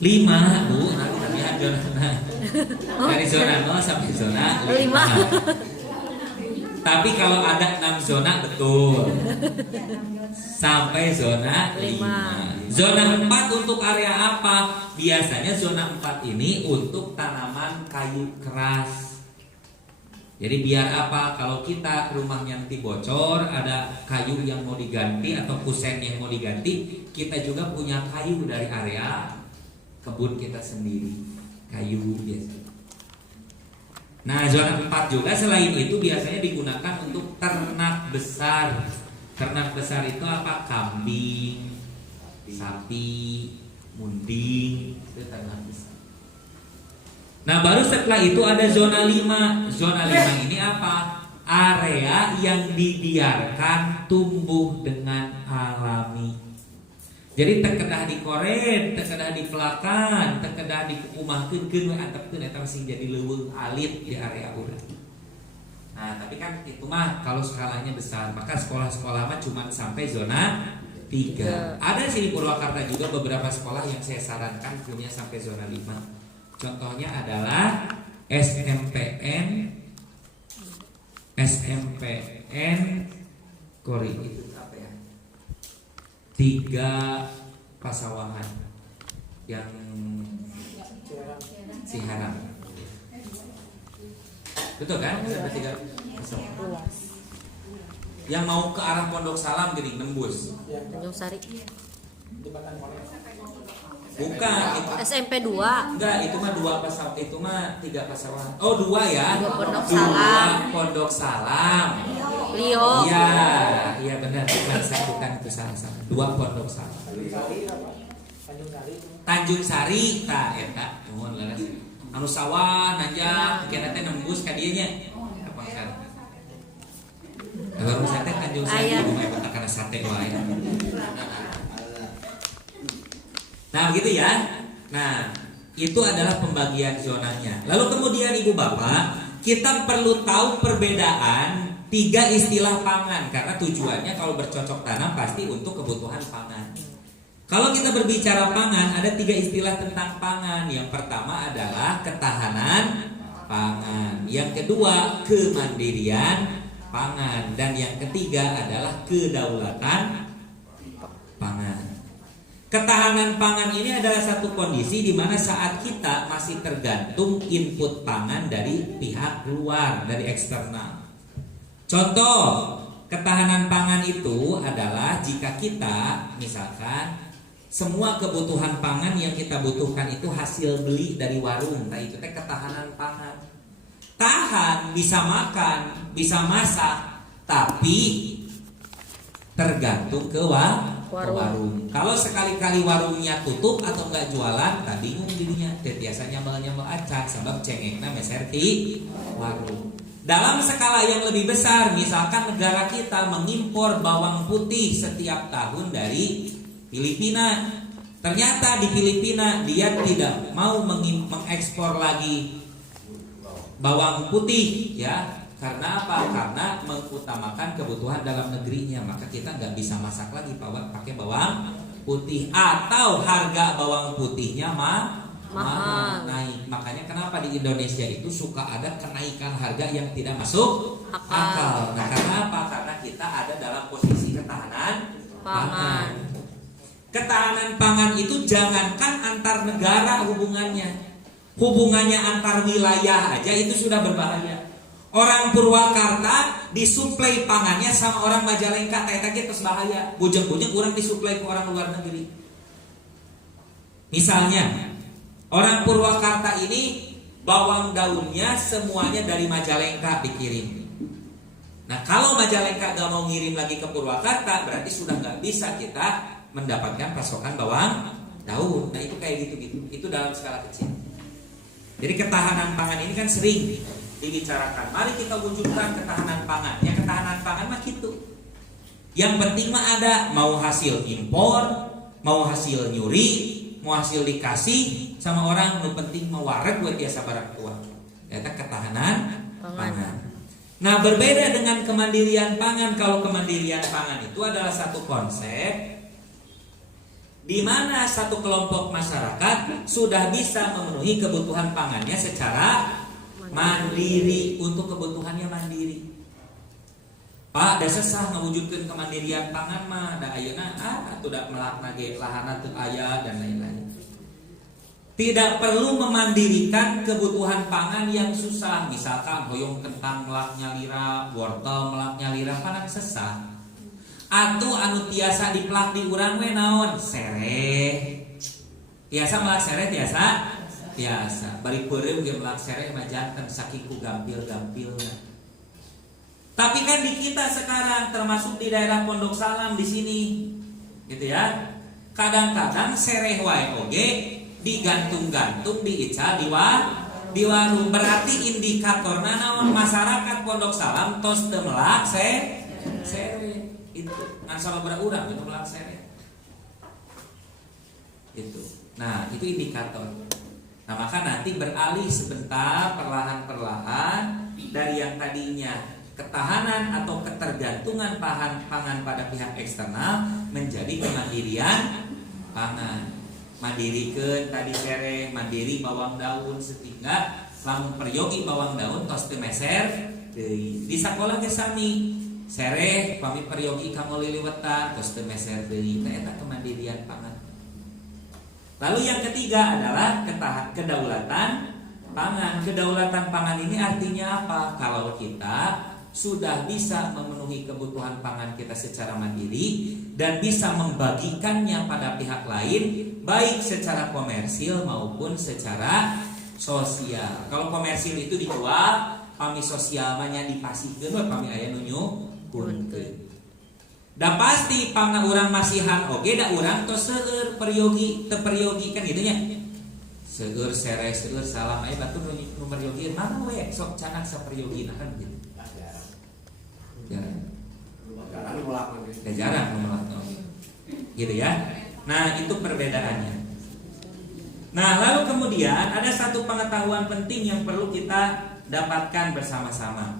Bu, nanti lihat zona 6. Dari zona 0 sampai zona 5. Tapi kalau ada 6 zona betul. Sampai zona 5. Zona 4 untuk area apa? Biasanya zona 4 ini untuk tanaman kayu keras. Jadi biar apa? Kalau kita rumahnya nanti bocor, ada kayu yang mau diganti atau kusen yang mau diganti, kita juga punya kayu dari area kebun kita sendiri. Kayu biasa. Nah, zona 4 juga selain itu biasanya digunakan untuk ternak besar. Ternak besar itu apa? Kambing, sapi, munding, itu ternak besar. Nah, baru setelah itu ada zona 5. Zona 5 ini apa? Area yang dibiarkan tumbuh dengan alami. Jadi terkedah di koren, terkedah di pelakan, terkedah di kukumahkeun we antepkeun eta masih jadi leuweung alit di area urang. Nah, tapi kan itu mah kalau skalanya besar, maka sekolah-sekolah mah cuma sampai zona 3. Ada sih di Purwakarta juga beberapa sekolah yang saya sarankan punya sampai zona 5. Contohnya adalah SMPN Kori itu apa ya? 3 Pasawahan yang Ciharang. Betul kan? SMP 3 Pasawahan. Yang mau ke arah Pondok Salam gini nembus. Tanjung Sari. Bukan itu. SMP 2. Enggak, itu mah 2 Pasawahan, itu mah 3 Pasawahan. Oh, 2 ya. 2 Pondok Salam. 2 Pondok Salam. Lio. Iya benar, bukan itu salah. 2 Pondok Salam. Tanjung Sari, tah eta, nuhun leres. Anu sawah nanjak, kira teh nembus ka dieu nya. Apa kan? Kalau sate Tanjung Sari, mah eta kana sate wae. Nah begitu ya. Nah itu adalah pembagian zonanya. Lalu kemudian ibu bapak, kita perlu tahu perbedaan 3 istilah pangan. Karena tujuannya kalau bercocok tanam pasti untuk kebutuhan pangan. Kalau kita berbicara pangan, ada 3 istilah tentang pangan. Yang pertama adalah ketahanan pangan. Yang kedua kemandirian pangan. Dan yang ketiga adalah kedaulatan pangan. Ketahanan pangan ini adalah satu kondisi di mana saat kita masih tergantung input pangan dari pihak luar, dari eksternal. Contoh ketahanan pangan itu adalah jika kita misalkan semua kebutuhan pangan yang kita butuhkan itu hasil beli dari warung. Nah itu ketahanan pangan. Tahan, bisa makan, bisa masak, tapi tergantung ke warung. Kalau sekali-kali warungnya tutup atau nggak jualan, tak bingung dirinya. Biasanya nyambel acan, sebab cengengna meser di warung. Dalam skala yang lebih besar, misalkan negara kita mengimpor bawang putih setiap tahun dari Filipina. Ternyata di Filipina dia tidak mau mengekspor lagi bawang putih, ya. Karena apa? Karena mengutamakan kebutuhan dalam negerinya. Maka kita nggak bisa masak lagi pakai bawang putih. Atau harga bawang putihnya mahal naik. Makanya kenapa di Indonesia itu suka ada kenaikan harga yang tidak masuk akal. Nah karena apa? Karena kita ada dalam posisi ketahanan pangan. Ketahanan pangan itu jangankan antar negara hubungannya antar wilayah aja itu sudah berbahaya. Orang Purwakarta disuplai pangannya sama orang Majalengka, eta terus bahaya. Bujeng-bujeng orang disuplai ke orang luar negeri. Misalnya, orang Purwakarta ini bawang daunnya semuanya dari Majalengka dikirim. Nah, kalau Majalengka gak mau ngirim lagi ke Purwakarta, berarti sudah gak bisa kita mendapatkan pasokan bawang daun. Nah, itu kayak gitu-gitu. Itu dalam skala kecil. Jadi ketahanan pangan ini kan sering dibicarakan. Mari kita wujudkan ketahanan pangan. Ya ketahanan pangan mah gitu. Yang penting mah ada, mau hasil impor, mau hasil nyuri, mau hasil dikasih sama orang, yang penting mewareg buat biasa barang tua. Itu ketahanan pangan. Nah, berbeda dengan kemandirian pangan. Kalau kemandirian pangan itu adalah satu konsep di mana satu kelompok masyarakat sudah bisa memenuhi kebutuhan pangannya secara mandiri, untuk kebutuhannya mandiri. Pak, da sesah ngewujudkeun kemandirian pangan mah da ayeuna atuh da melakna ge lahana teu aya dan lain-lain. Tidak perlu memandirikan kebutuhan pangan yang susah. Misalkan hoyong kentang melak nyalira, wortel melak nyalira, panak sesah. Atuh anu tiasa dipelak di urang we naon? Sereh. Tiasa melak sereh tiasa. Bari peureum ge melak sereh mah janten saking ku gampil-gampilna. Tapi kan di kita sekarang termasuk di daerah Pondok Salam di sini. Gitu ya. Kadang-kadang sereh wae oge digantung-gantung diical di warung. Berarti indikatorna naon? Masyarakat Pondok Salam tos teu melak sereh. Itu ngan salabara urang itu melak sereh. Itu. Nah, itu indikator. Nah, maka nanti beralih sebentar perlahan-perlahan dari yang tadinya ketahanan atau ketergantungan pangan pada pihak eksternal menjadi kemandirian pangan. Mandirikeun tadi sereh, mandiri bawang daun sehingga lamun peryogi bawang daun tos teu meser deui. Di sakola ge sami. Sereh pami peryogi kanggo liliwetan tos teu meser deui. Eta kemandirian pangan. Lalu yang ketiga adalah kedaulatan pangan. Kedaulatan pangan ini artinya apa? Kalau kita sudah bisa memenuhi kebutuhan pangan kita secara mandiri dan bisa membagikannya pada pihak lain, baik secara komersil maupun secara sosial. Kalau komersil itu dijual, pami sosial mah nya dipasikeun, pami aya nu nyuhunkeun. Da pasti pangna urang masihan oge da urang tos seueur peryogi teu peryogi kan kitu nya. Seueur sereh seueur salam aya batur nu peryogi mana we sok canak saperyogina kan gitu. Jarang melak gitu ya. Nah, itu perbedaannya. Nah, lalu kemudian ada satu pengetahuan penting yang perlu kita dapatkan bersama-sama.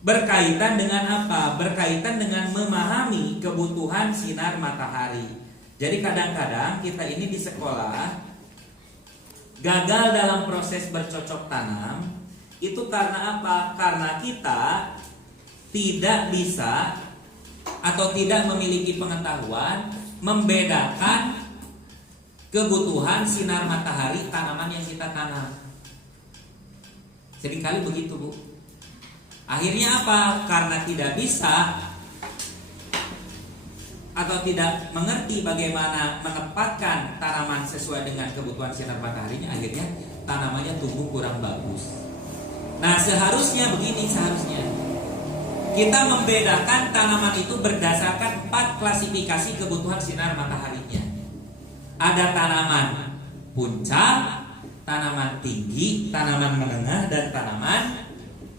Berkaitan dengan apa? Berkaitan dengan memahami kebutuhan sinar matahari. Jadi kadang-kadang kita ini di sekolah gagal dalam proses bercocok tanam. Itu karena apa? Karena kita tidak bisa atau tidak memiliki pengetahuan membedakan kebutuhan sinar matahari tanaman yang kita tanam. Seringkali begitu, Bu. Akhirnya apa? Karena tidak bisa atau tidak mengerti bagaimana menempatkan tanaman sesuai dengan kebutuhan sinar mataharinya, akhirnya tanamannya tumbuh kurang bagus. Nah, seharusnya begini, kita membedakan tanaman itu berdasarkan 4 klasifikasi kebutuhan sinar mataharinya. Ada tanaman puncak, tanaman tinggi, tanaman menengah, dan tanaman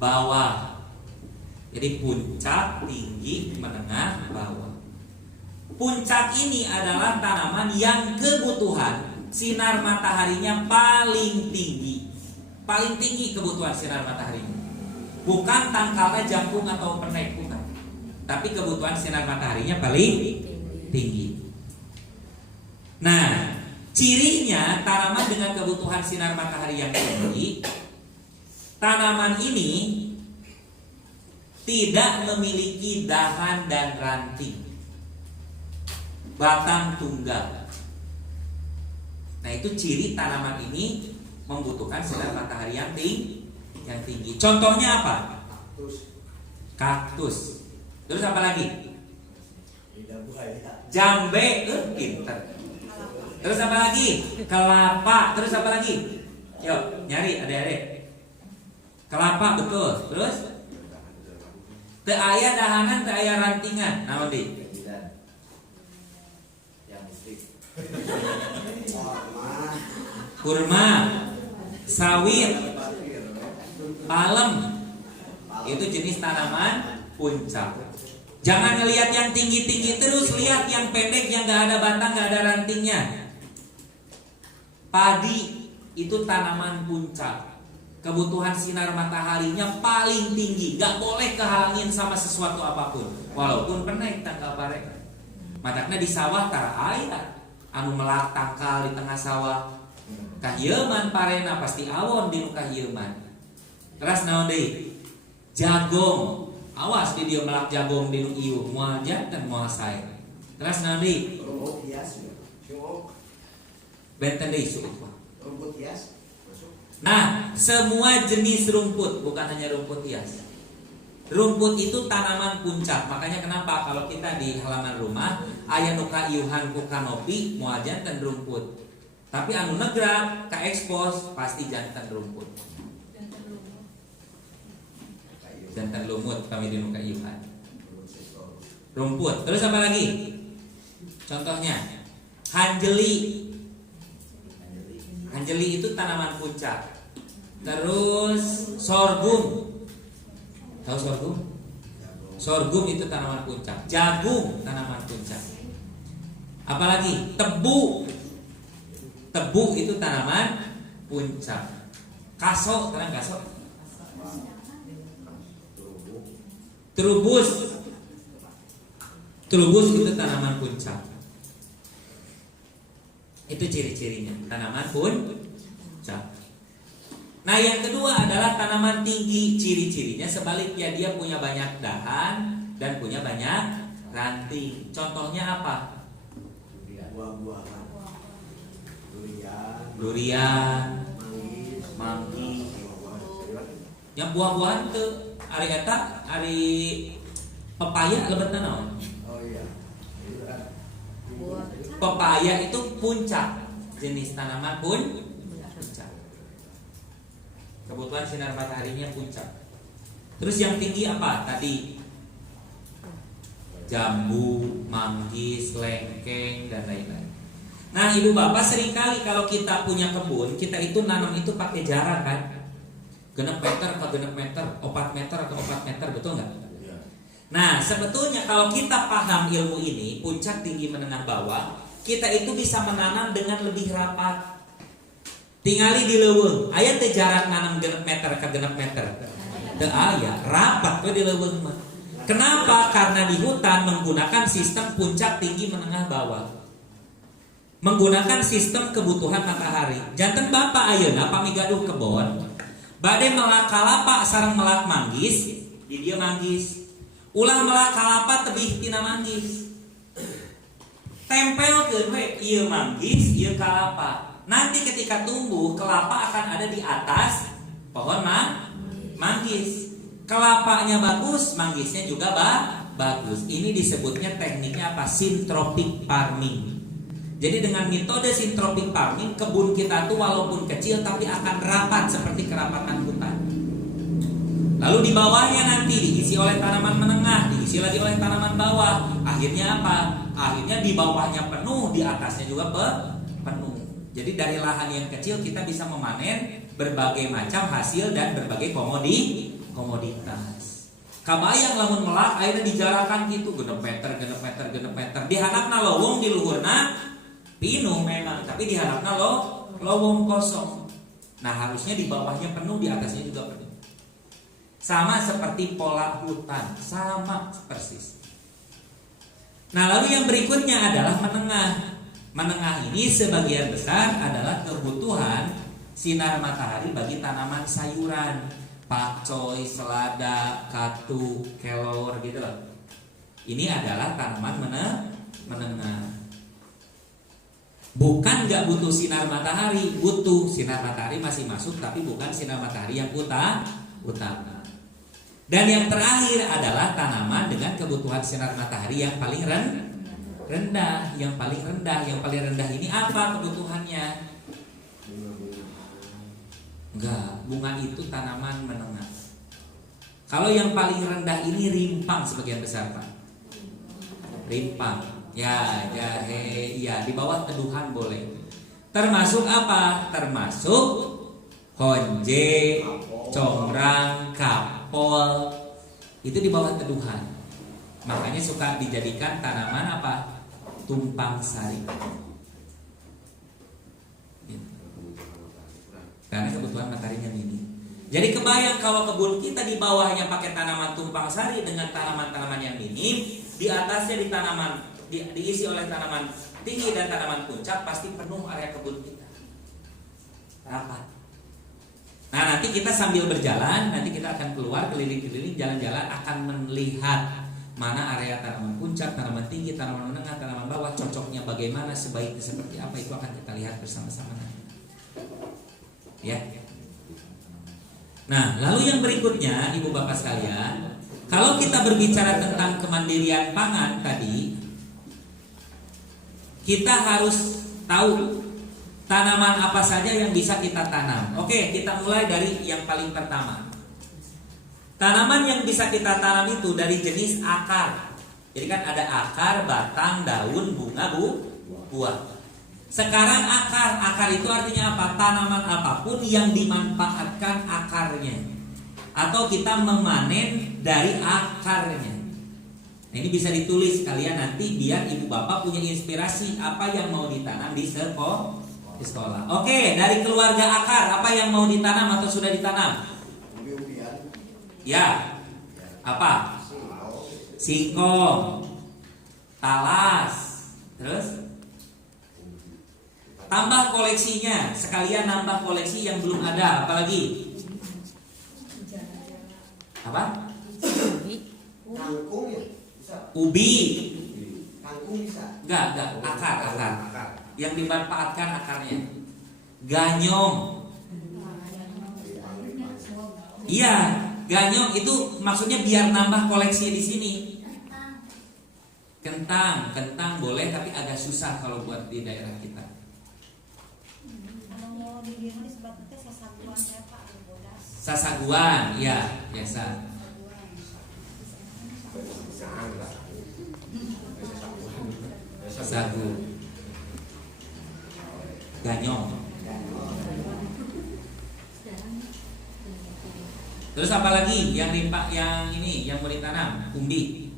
bawah. Jadi puncak, tinggi, menengah, bawah. Puncak ini adalah tanaman yang kebutuhan sinar mataharinya paling tinggi. Paling tinggi kebutuhan sinar mataharinya. Bukan tangkalnya jangkung atau penek, bukan. Tapi kebutuhan sinar mataharinya paling tinggi. Nah, cirinya tanaman dengan kebutuhan sinar matahari yang tinggi, tanaman ini tidak memiliki dahan dan ranting, batang tunggal. Nah, itu ciri tanaman ini membutuhkan sinar matahari yang tinggi. Contohnya apa? Kaktus. Terus apa lagi? Jambe, pinter. Terus apa lagi? Kelapa. Terus apa lagi? Yuk, nyari adik-adik. Kelapa, betul. Terus? Teu aya dahanan, teu aya rantingan. Naon di? Kurma, sawit, palem. Itu jenis tanaman puncak. Jangan ngelihat yang tinggi-tinggi terus, lihat yang pendek yang gak ada batang, gak ada rantingnya. Padi itu tanaman puncak. Kebutuhan sinar mataharinya paling tinggi, gak boleh kehalangin sama sesuatu apapun. Walaupun penek tangkal parek. Madakna di sawah tara aya anu melak tangkal di tengah sawah. Kahieman parena pasti awon di nu kahieman. Terus naon deui? Jagong. Awas di dia melak jagong di nu ieu moal janten moal sae. Terus naon deui? Benten deui suku. Rumput hias masuk. Nah, semua jenis rumput, bukan hanya rumput hias. Rumput itu tanaman puncak. Makanya kenapa kalau kita di halaman rumah aya nu kaieuhan ku kanopi moal janten rumput. Tapi anu negrap ka expose pasti jantan rumput. Jantan lumut kami di nu kaieuhan. Rumput. Terus apa lagi? Contohnya hanjeli. Hanjeli itu tanaman puncak. Terus sorghum. Tahu sorghum? Sorghum itu tanaman puncak. Jagung tanaman puncak. Apalagi tebu. Tebu itu tanaman puncak. Kaso, terang kaso. Terubus. Terubus itu tanaman puncak. Itu ciri-cirinya, tanaman puncak. Nah, yang kedua adalah tanaman tinggi. Ciri-cirinya sebaliknya, dia punya banyak dahan dan punya banyak ranting. Contohnya apa? Buah-buahan. Durian, manggis. Yang buah-buahan tuh ari eta, ari pepaya lebetna naon? Oh iya. Pepaya itu puncak, jenis tanaman puncak. Kebutuhan sinar mataharinya puncak. Terus yang tinggi apa? Tadi jambu, manggis, lengkeng, dan lain-lain. Nah, ibu bapak seringkali kalau kita punya kebun, kita itu nanam itu pakai jarak kan? Genep meter ke genep meter, 4 meter atau 4 meter, betul nggak? Nah, sebetulnya kalau kita paham ilmu ini, puncak, tinggi, menengah, bawah, kita itu bisa menanam dengan lebih rapat. Tingali di leuweung, aya teh jarak nanam genep meter ke genep meter. Teu aya, rapat we di leuweung mah. Kenapa? Karena di hutan menggunakan sistem puncak, tinggi, menengah, bawah. Menggunakan sistem kebutuhan matahari. Janten bapak ayeuna pamigaduh kebon, bade melak kalapa sareng melak manggis, di dia manggis. Ulah melak kalapa tebih tina manggis. Tempelkeun we ieu manggis, ieu kalapa. Nanti ketika tumbuh, kelapa akan ada di atas pohon manggis. kelapanya bagus, manggisnya juga bagus. Ini disebutnya tekniknya apa? Syntropic farming. Jadi dengan metode syntropic farming, kebun kita tuh walaupun kecil tapi akan rapat seperti kerapatan hutan. Lalu di bawahnya nanti diisi oleh tanaman menengah, diisi lagi oleh tanaman bawah. Akhirnya apa? Akhirnya di bawahnya penuh, di atasnya juga penuh. Jadi dari lahan yang kecil kita bisa memanen berbagai macam hasil dan berbagai komoditas. Kabayang lamun melak akhirnya dijarakan gitu genep meter. Di handapna lowong di luhurna pinuh memang, tapi di handapna lowong kosong. Nah harusnya di bawahnya penuh, di atasnya juga penuh. Sama seperti pola hutan, sama persis. Nah lalu yang berikutnya adalah menengah. Menengah ini sebagian besar adalah kebutuhan sinar matahari bagi tanaman sayuran, pakcoy, selada, katu, kelor gitu loh. Ini adalah tanaman menengah. Bukan nggak butuh sinar matahari, butuh sinar matahari masih masuk, tapi bukan sinar matahari yang utama. Dan yang terakhir adalah tanaman dengan kebutuhan sinar matahari yang paling rendah. Yang paling rendah ini apa kebutuhannya? Enggak, bunga itu tanaman menengah. Kalau yang paling rendah ini rimpang sebagian besar Pak. Rimpang. Ya, jahe, ya di bawah teduhan boleh. Termasuk apa? Termasuk honje, congrang, kapol. Itu di bawah teduhan. Makanya suka dijadikan tanaman apa? Tumpang sari. Karena kebutuhan mataharinya ini. Jadi kebayang kalau kebun kita di bawahnya pakai tanaman tumpang sari dengan tanaman-tanaman yang minim, di atasnya diisi oleh tanaman tinggi dan tanaman puncak, pasti penuh area kebun kita. Rapat. Nah nanti kita sambil berjalan, nanti kita akan keluar keliling-keliling jalan-jalan akan melihat mana area tanaman puncak, tanaman tinggi, tanaman menengah, tanaman bawah, cocoknya bagaimana, sebaiknya seperti apa, itu akan kita lihat bersama-sama nanti. Ya. Nah, lalu yang berikutnya, Ibu Bapak sekalian, kalau kita berbicara tentang kemandirian pangan tadi, kita harus tahu tanaman apa saja yang bisa kita tanam. Oke, kita mulai dari yang paling pertama. Tanaman yang bisa kita tanam itu dari jenis akar. Jadi kan ada akar, batang, daun, bunga, buah. Sekarang akar itu artinya apa? Tanaman apapun yang dimanfaatkan akarnya, atau kita memanen dari akarnya. Nah, ini bisa ditulis kalian nanti biar ibu bapak punya inspirasi apa yang mau ditanam di sekolah. Oke, dari keluarga akar apa yang mau ditanam atau sudah ditanam? Ya, apa? Singkong, talas, terus tambah koleksinya, sekalian nambah koleksi yang belum ada. Apalagi? Apa? Kangkung ya? Bisa. Ubi. Kangkung bisa. Enggak, akar. Yang dimanfaatkan akarnya. Ganyong. Iya, ganyong itu maksudnya biar nambah koleksi di sini. Kentang boleh tapi agak susah kalau buat di daerah kita. Sasaguan, ya biasa. Sagu, ganyong. Terus apa lagi yang rimpang, yang ini yang mau ditanam? Umbi.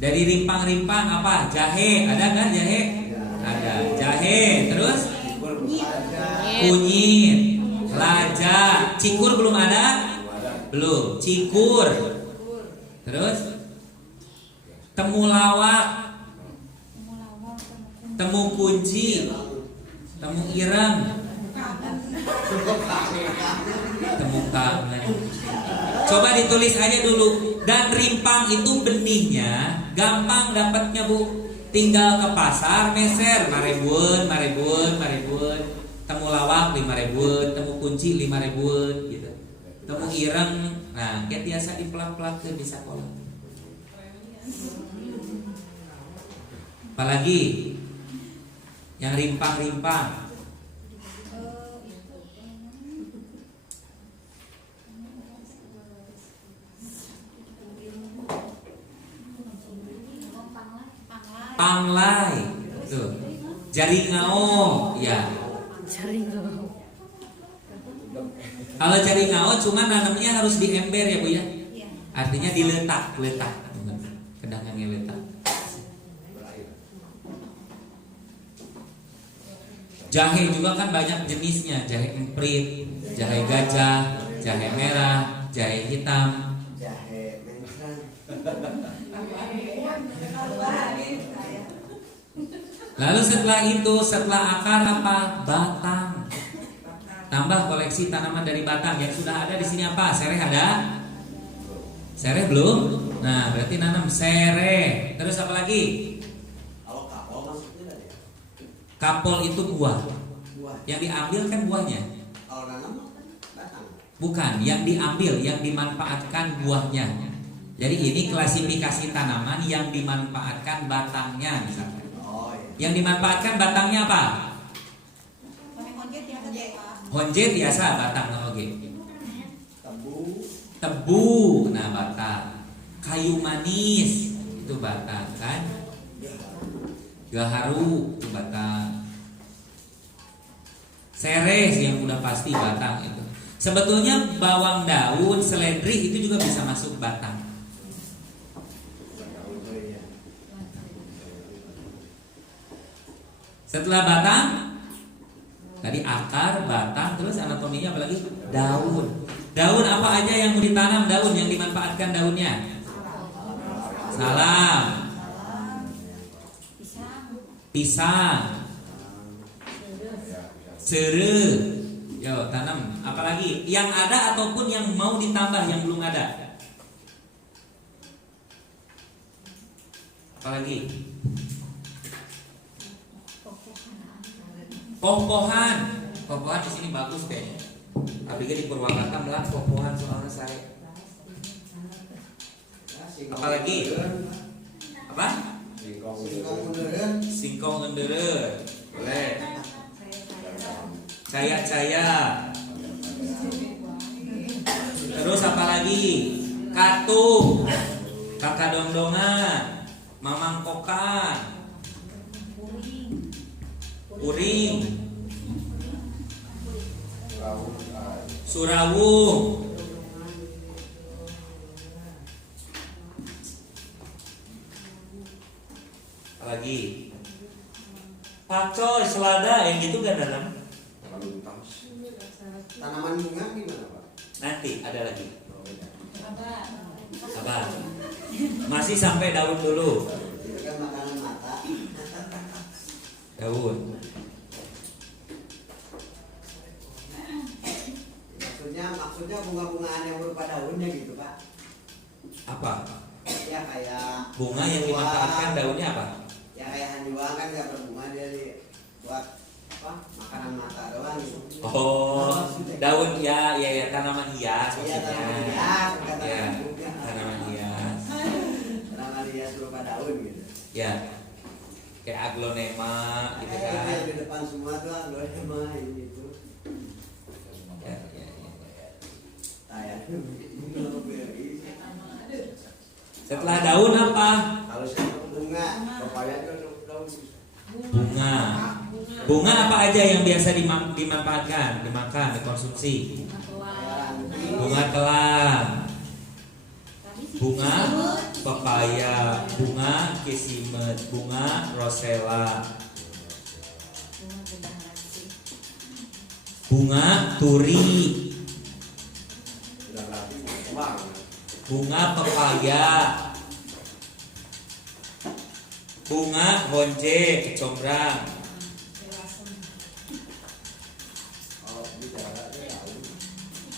Dari rimpang-rimpang apa? Jahe, ada kan jahe? Ada. Jahe, terus kunyit, lada, cikur belum ada? Belum. Cikur. Terus temulawak, temu kunci, temu ireng, temu kangen. Coba ditulis aja dulu. Dan rimpang itu benihnya gampang dapatnya Bu. Tinggal ke pasar meser 5.000, temulawak 5.000, temu kunci 5.000 gitu. Temu ireng, Nah, kayak biasa dipelak-pelak ke di sekolah. Apalagi yang rimpang-rimpang. Panglai, tuh. Jaringao, ya. Jaringau. Kalau jaringao cuma nanamnya harus di ember ya Bu ya. Artinya diletak, kedangnya letak. Jahe juga kan banyak jenisnya, jahe emprit, jahe gajah, jahe merah, jahe hitam. Jahe mencran. Lalu setelah akar apa? Batang. Tambah koleksi tanaman dari batang yang sudah ada di sini apa? Sereh ada? Sereh belum? Nah, berarti nanam sereh. Terus apa lagi? Kalau kapal maksudnya tadi. Kapol itu buah. Buah. Yang diambil kan buahnya. Kalau nanam kan batang. Bukan, yang diambil, yang dimanfaatkan buahnya. Jadi ini klasifikasi tanaman yang dimanfaatkan batangnya misalnya. Oh iya. Yang dimanfaatkan batangnya apa? Honjet biasa batang oke. Tebu. Tebu, nah batang. Kayu manis itu batang kan? Gaharu itu batang. Sereh yang udah pasti batang itu. Sebetulnya bawang daun, seledri itu juga bisa masuk batang. Setelah batang, tadi akar, batang, terus anatominya apalagi? Daun. Daun apa aja yang mau ditanam? Daun yang dimanfaatkan daunnya? Salam. Pisang. Sereh. Yo, tanam. Apalagi? Yang ada ataupun yang mau ditambah yang belum ada? Apalagi? Pohon-pohon di sini bagus kayaknya. Tapi di Purwakarta melat pohon soalnya saya. Apalagi? Apa? Singkong mundureun. Singkong endeureun. Boleh. Caya-caya. Terus apa lagi? Katu. Kakadongdongan. Mamangkokan. Uring, Surawung, apalagi pacoy, selada yang gitu kan dalam. Tanaman bunga gimana Pak? Nanti ada lagi. Apa? Masih sampai daun dulu. Itu kan makanan mata. Daun. Maksudnya bunga-bungaan yang berupa daunnya gitu Pak. Apa? Ya kayak Bunga yang dimanfaatkan daunnya apa? ya kayak hanjuang kan nggak berbunga dia buat apa makanan mata doang gitu. Oh, daun ya tanaman hias Iya maksudnya. tanaman hias, bukan Ya, tanaman bunga. tanaman hias. Tanaman hias berupa daun gitu. Ya, kayak aglonema gitu Kayak kan. di depan semua tuh aglonema gitu. Ya. Tayang. Setelah daun apa? Kalau bunga, pepaya itu daun. Bunga. Bunga apa aja yang biasa dimanfaatkan, dimakan, dikonsumsi? Bunga telang, bunga pepaya, bunga kesimet, bunga rosella, bunga turi, bunga pepaya, bunga honje, kecombrang.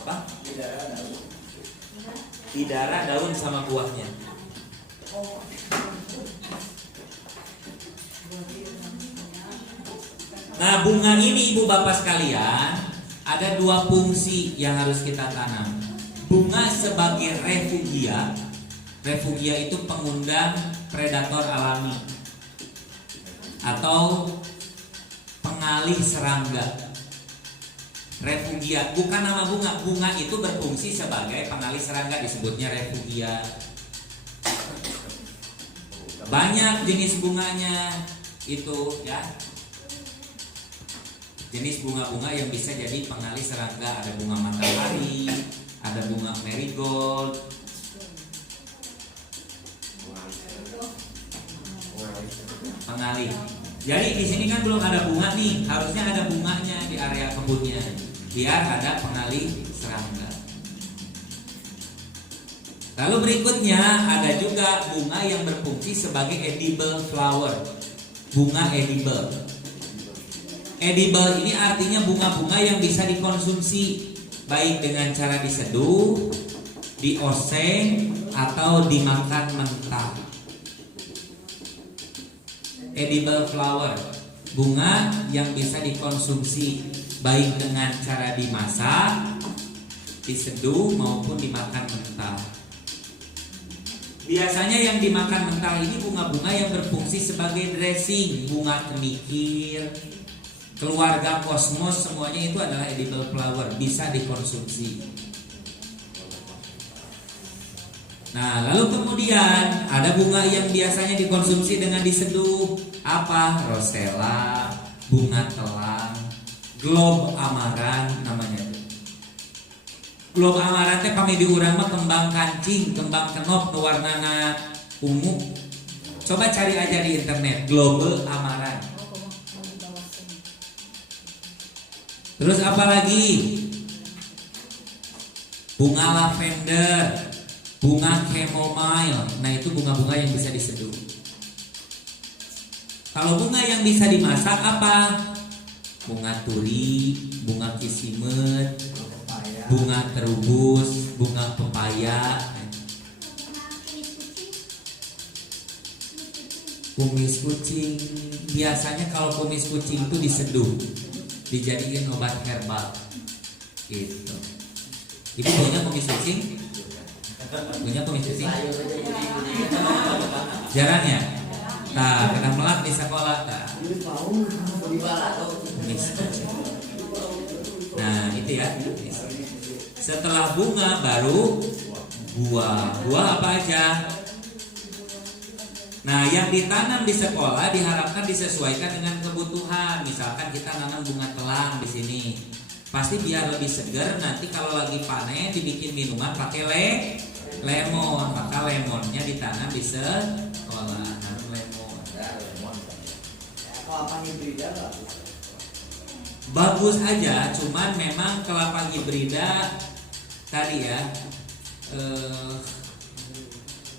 Apa? Bidara daun sama buahnya. Nah, bunga ini ibu bapak sekalian ada dua fungsi yang harus kita tanam. Bunga bunga sebagai refugia. Refugia itu pengundang predator alami atau pengalih serangga. Refugia bukan nama bunga. Bunga itu berfungsi sebagai pengalih serangga, disebutnya refugia. Banyak jenis bunganya itu ya. Jenis bunga-bunga yang bisa jadi pengalih serangga, ada bunga matahari, ada bunga marigold. Pengalih. Jadi di sini kan belum ada bunga nih, harusnya ada bunganya di area kebunnya, biar ada pengalih serangga. Lalu berikutnya ada juga bunga yang berfungsi sebagai edible flower. Bunga edible. Edible ini artinya bunga-bunga yang bisa dikonsumsi, baik dengan cara diseduh, dioseng, atau dimakan mentah. Edible flower, bunga yang bisa dikonsumsi baik dengan cara dimasak, diseduh maupun dimakan mentah. Biasanya yang dimakan mentah ini bunga-bunga yang berfungsi sebagai dressing, bunga kemikir, keluarga kosmos, semuanya itu adalah edible flower, bisa dikonsumsi. Nah, lalu kemudian ada bunga yang biasanya dikonsumsi dengan diseduh. Apa? Rosella, bunga telang, globe amaran namanya. Globe amaran teh kami diurang mah kembang kancing, kembang kenop nu warnana ungu. Coba cari aja di internet globe amaran. Terus apa lagi? Bunga lavender, bunga chamomile. Nah, itu bunga-bunga yang bisa diseduh. Kalau bunga yang bisa dimasak apa? Bunga turi, bunga kisimet, bunga terubus, bunga pepaya. Kumis kucing, biasanya kalau kumis kucing itu diseduh, dijadiin obat herbal gitu. Ibu punya kumis kucing? Punya kumis kucing? Jarang ya? Nah, kena melak di sekolah tak? Kumis kucing. Nah, itu ya. Setelah bunga baru buah. Buah apa aja? Nah, yang ditanam di sekolah diharapkan disesuaikan dengan kebutuhan. Misalkan kita nanam bunga telang di sini, pasti biar lebih segar. Nanti kalau lagi panen dibikin minuman pakai lemon, maka lemonnya ditanam di sekolah. Nanam lemon. Kelapa hibrida Bagus aja, cuman memang kelapa hibrida tadi ya,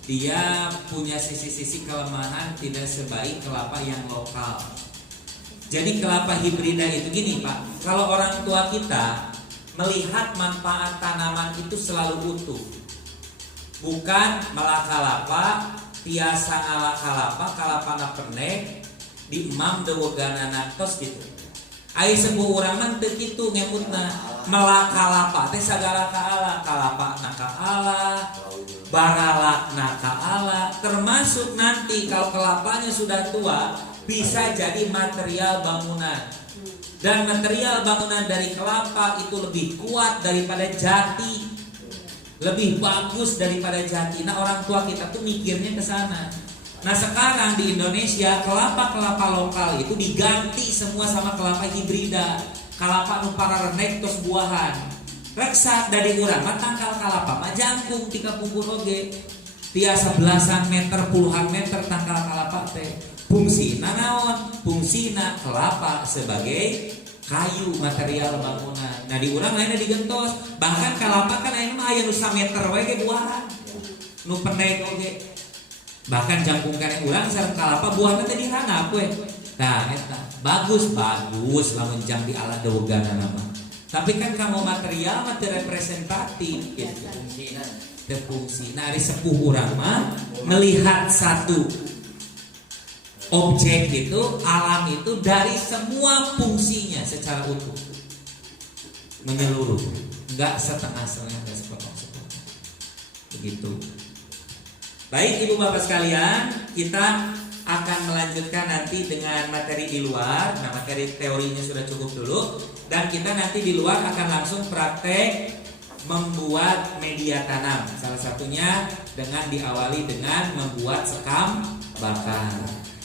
dia punya sisi-sisi kelemahan, tidak sebaik kelapa yang lokal. Jadi kelapa hibrida itu gini Pak, kalau orang tua kita melihat manfaat tanaman itu selalu utuh, bukan melaka-lapa, tiasa ngalaka-lapa, kalapana pendek, di imam deweganana tos gitu. Ai sebuah urang mah teu kitu ngemutna, melaka-lapa teh sagala kaala, kalapa na kaala, baralak na kaala, termasuk nanti kalau kelapanya sudah tua bisa jadi material bangunan. Dan material bangunan dari kelapa itu lebih kuat daripada jati, lebih bagus daripada jati. Nah, orang tua kita tuh mikirnya ke sana. Nah, sekarang di Indonesia kelapa-kelapa lokal itu diganti semua sama kelapa hibrida. Kelapa nu pararenek tos buahan. Reksa dari urang mah tangkal kelapa mah jangkung tika pungkur oge. Tiasa belasan meter, puluhan meter tangkal kelapa teh. Fungsina naon? Fungsina kelapa sebagai kayu, material bangunan. Nah, di urang lainnya digentos. Bahkan kelapa kan aya mah aya nu sameter wae ge buahan. Nu pendek oge. Bahkan jangkung kene urang sareng kalapa buahna teh dihanap we. Tah eta bagus lamun jang di ala dewegana mah. Tapi kan kamu material mah teu representatif gitu. Teu fungsi. Nah, ari sepuh urang mah melihat satu objek itu, alam itu dari semua fungsinya secara utuh, menyeluruh, enggak setengah-setengah, enggak sepotong-sepotong. gitu. Baik Ibu Bapak sekalian, kita akan melanjutkan nanti dengan materi di luar. Nah, materi teorinya sudah cukup dulu, dan kita nanti di luar akan langsung praktek membuat media tanam. Salah satunya dengan diawali dengan membuat sekam bakar.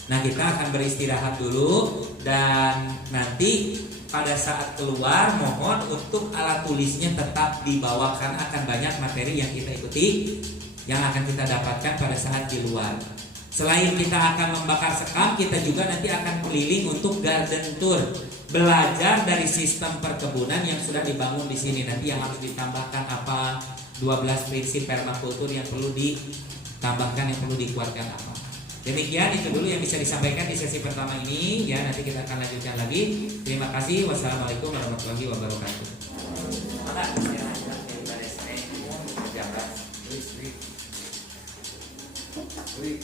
Nah, kita akan beristirahat dulu, dan nanti pada saat keluar mohon untuk alat tulisnya tetap dibawakan. Akan banyak materi yang kita ikuti, yang akan kita dapatkan pada saat di luar. Selain kita akan membakar sekam, kita juga nanti akan keliling untuk garden tour, belajar dari sistem perkebunan yang sudah dibangun di sini. Nanti yang harus ditambahkan apa, 12 prinsip permakultur yang perlu ditambahkan, yang perlu dikuatkan apa. Demikian itu dulu yang bisa disampaikan di sesi pertama ini ya. Nanti kita akan lanjutkan lagi. Terima kasih. Wassalamualaikum warahmatullahi wabarakatuh. Wih,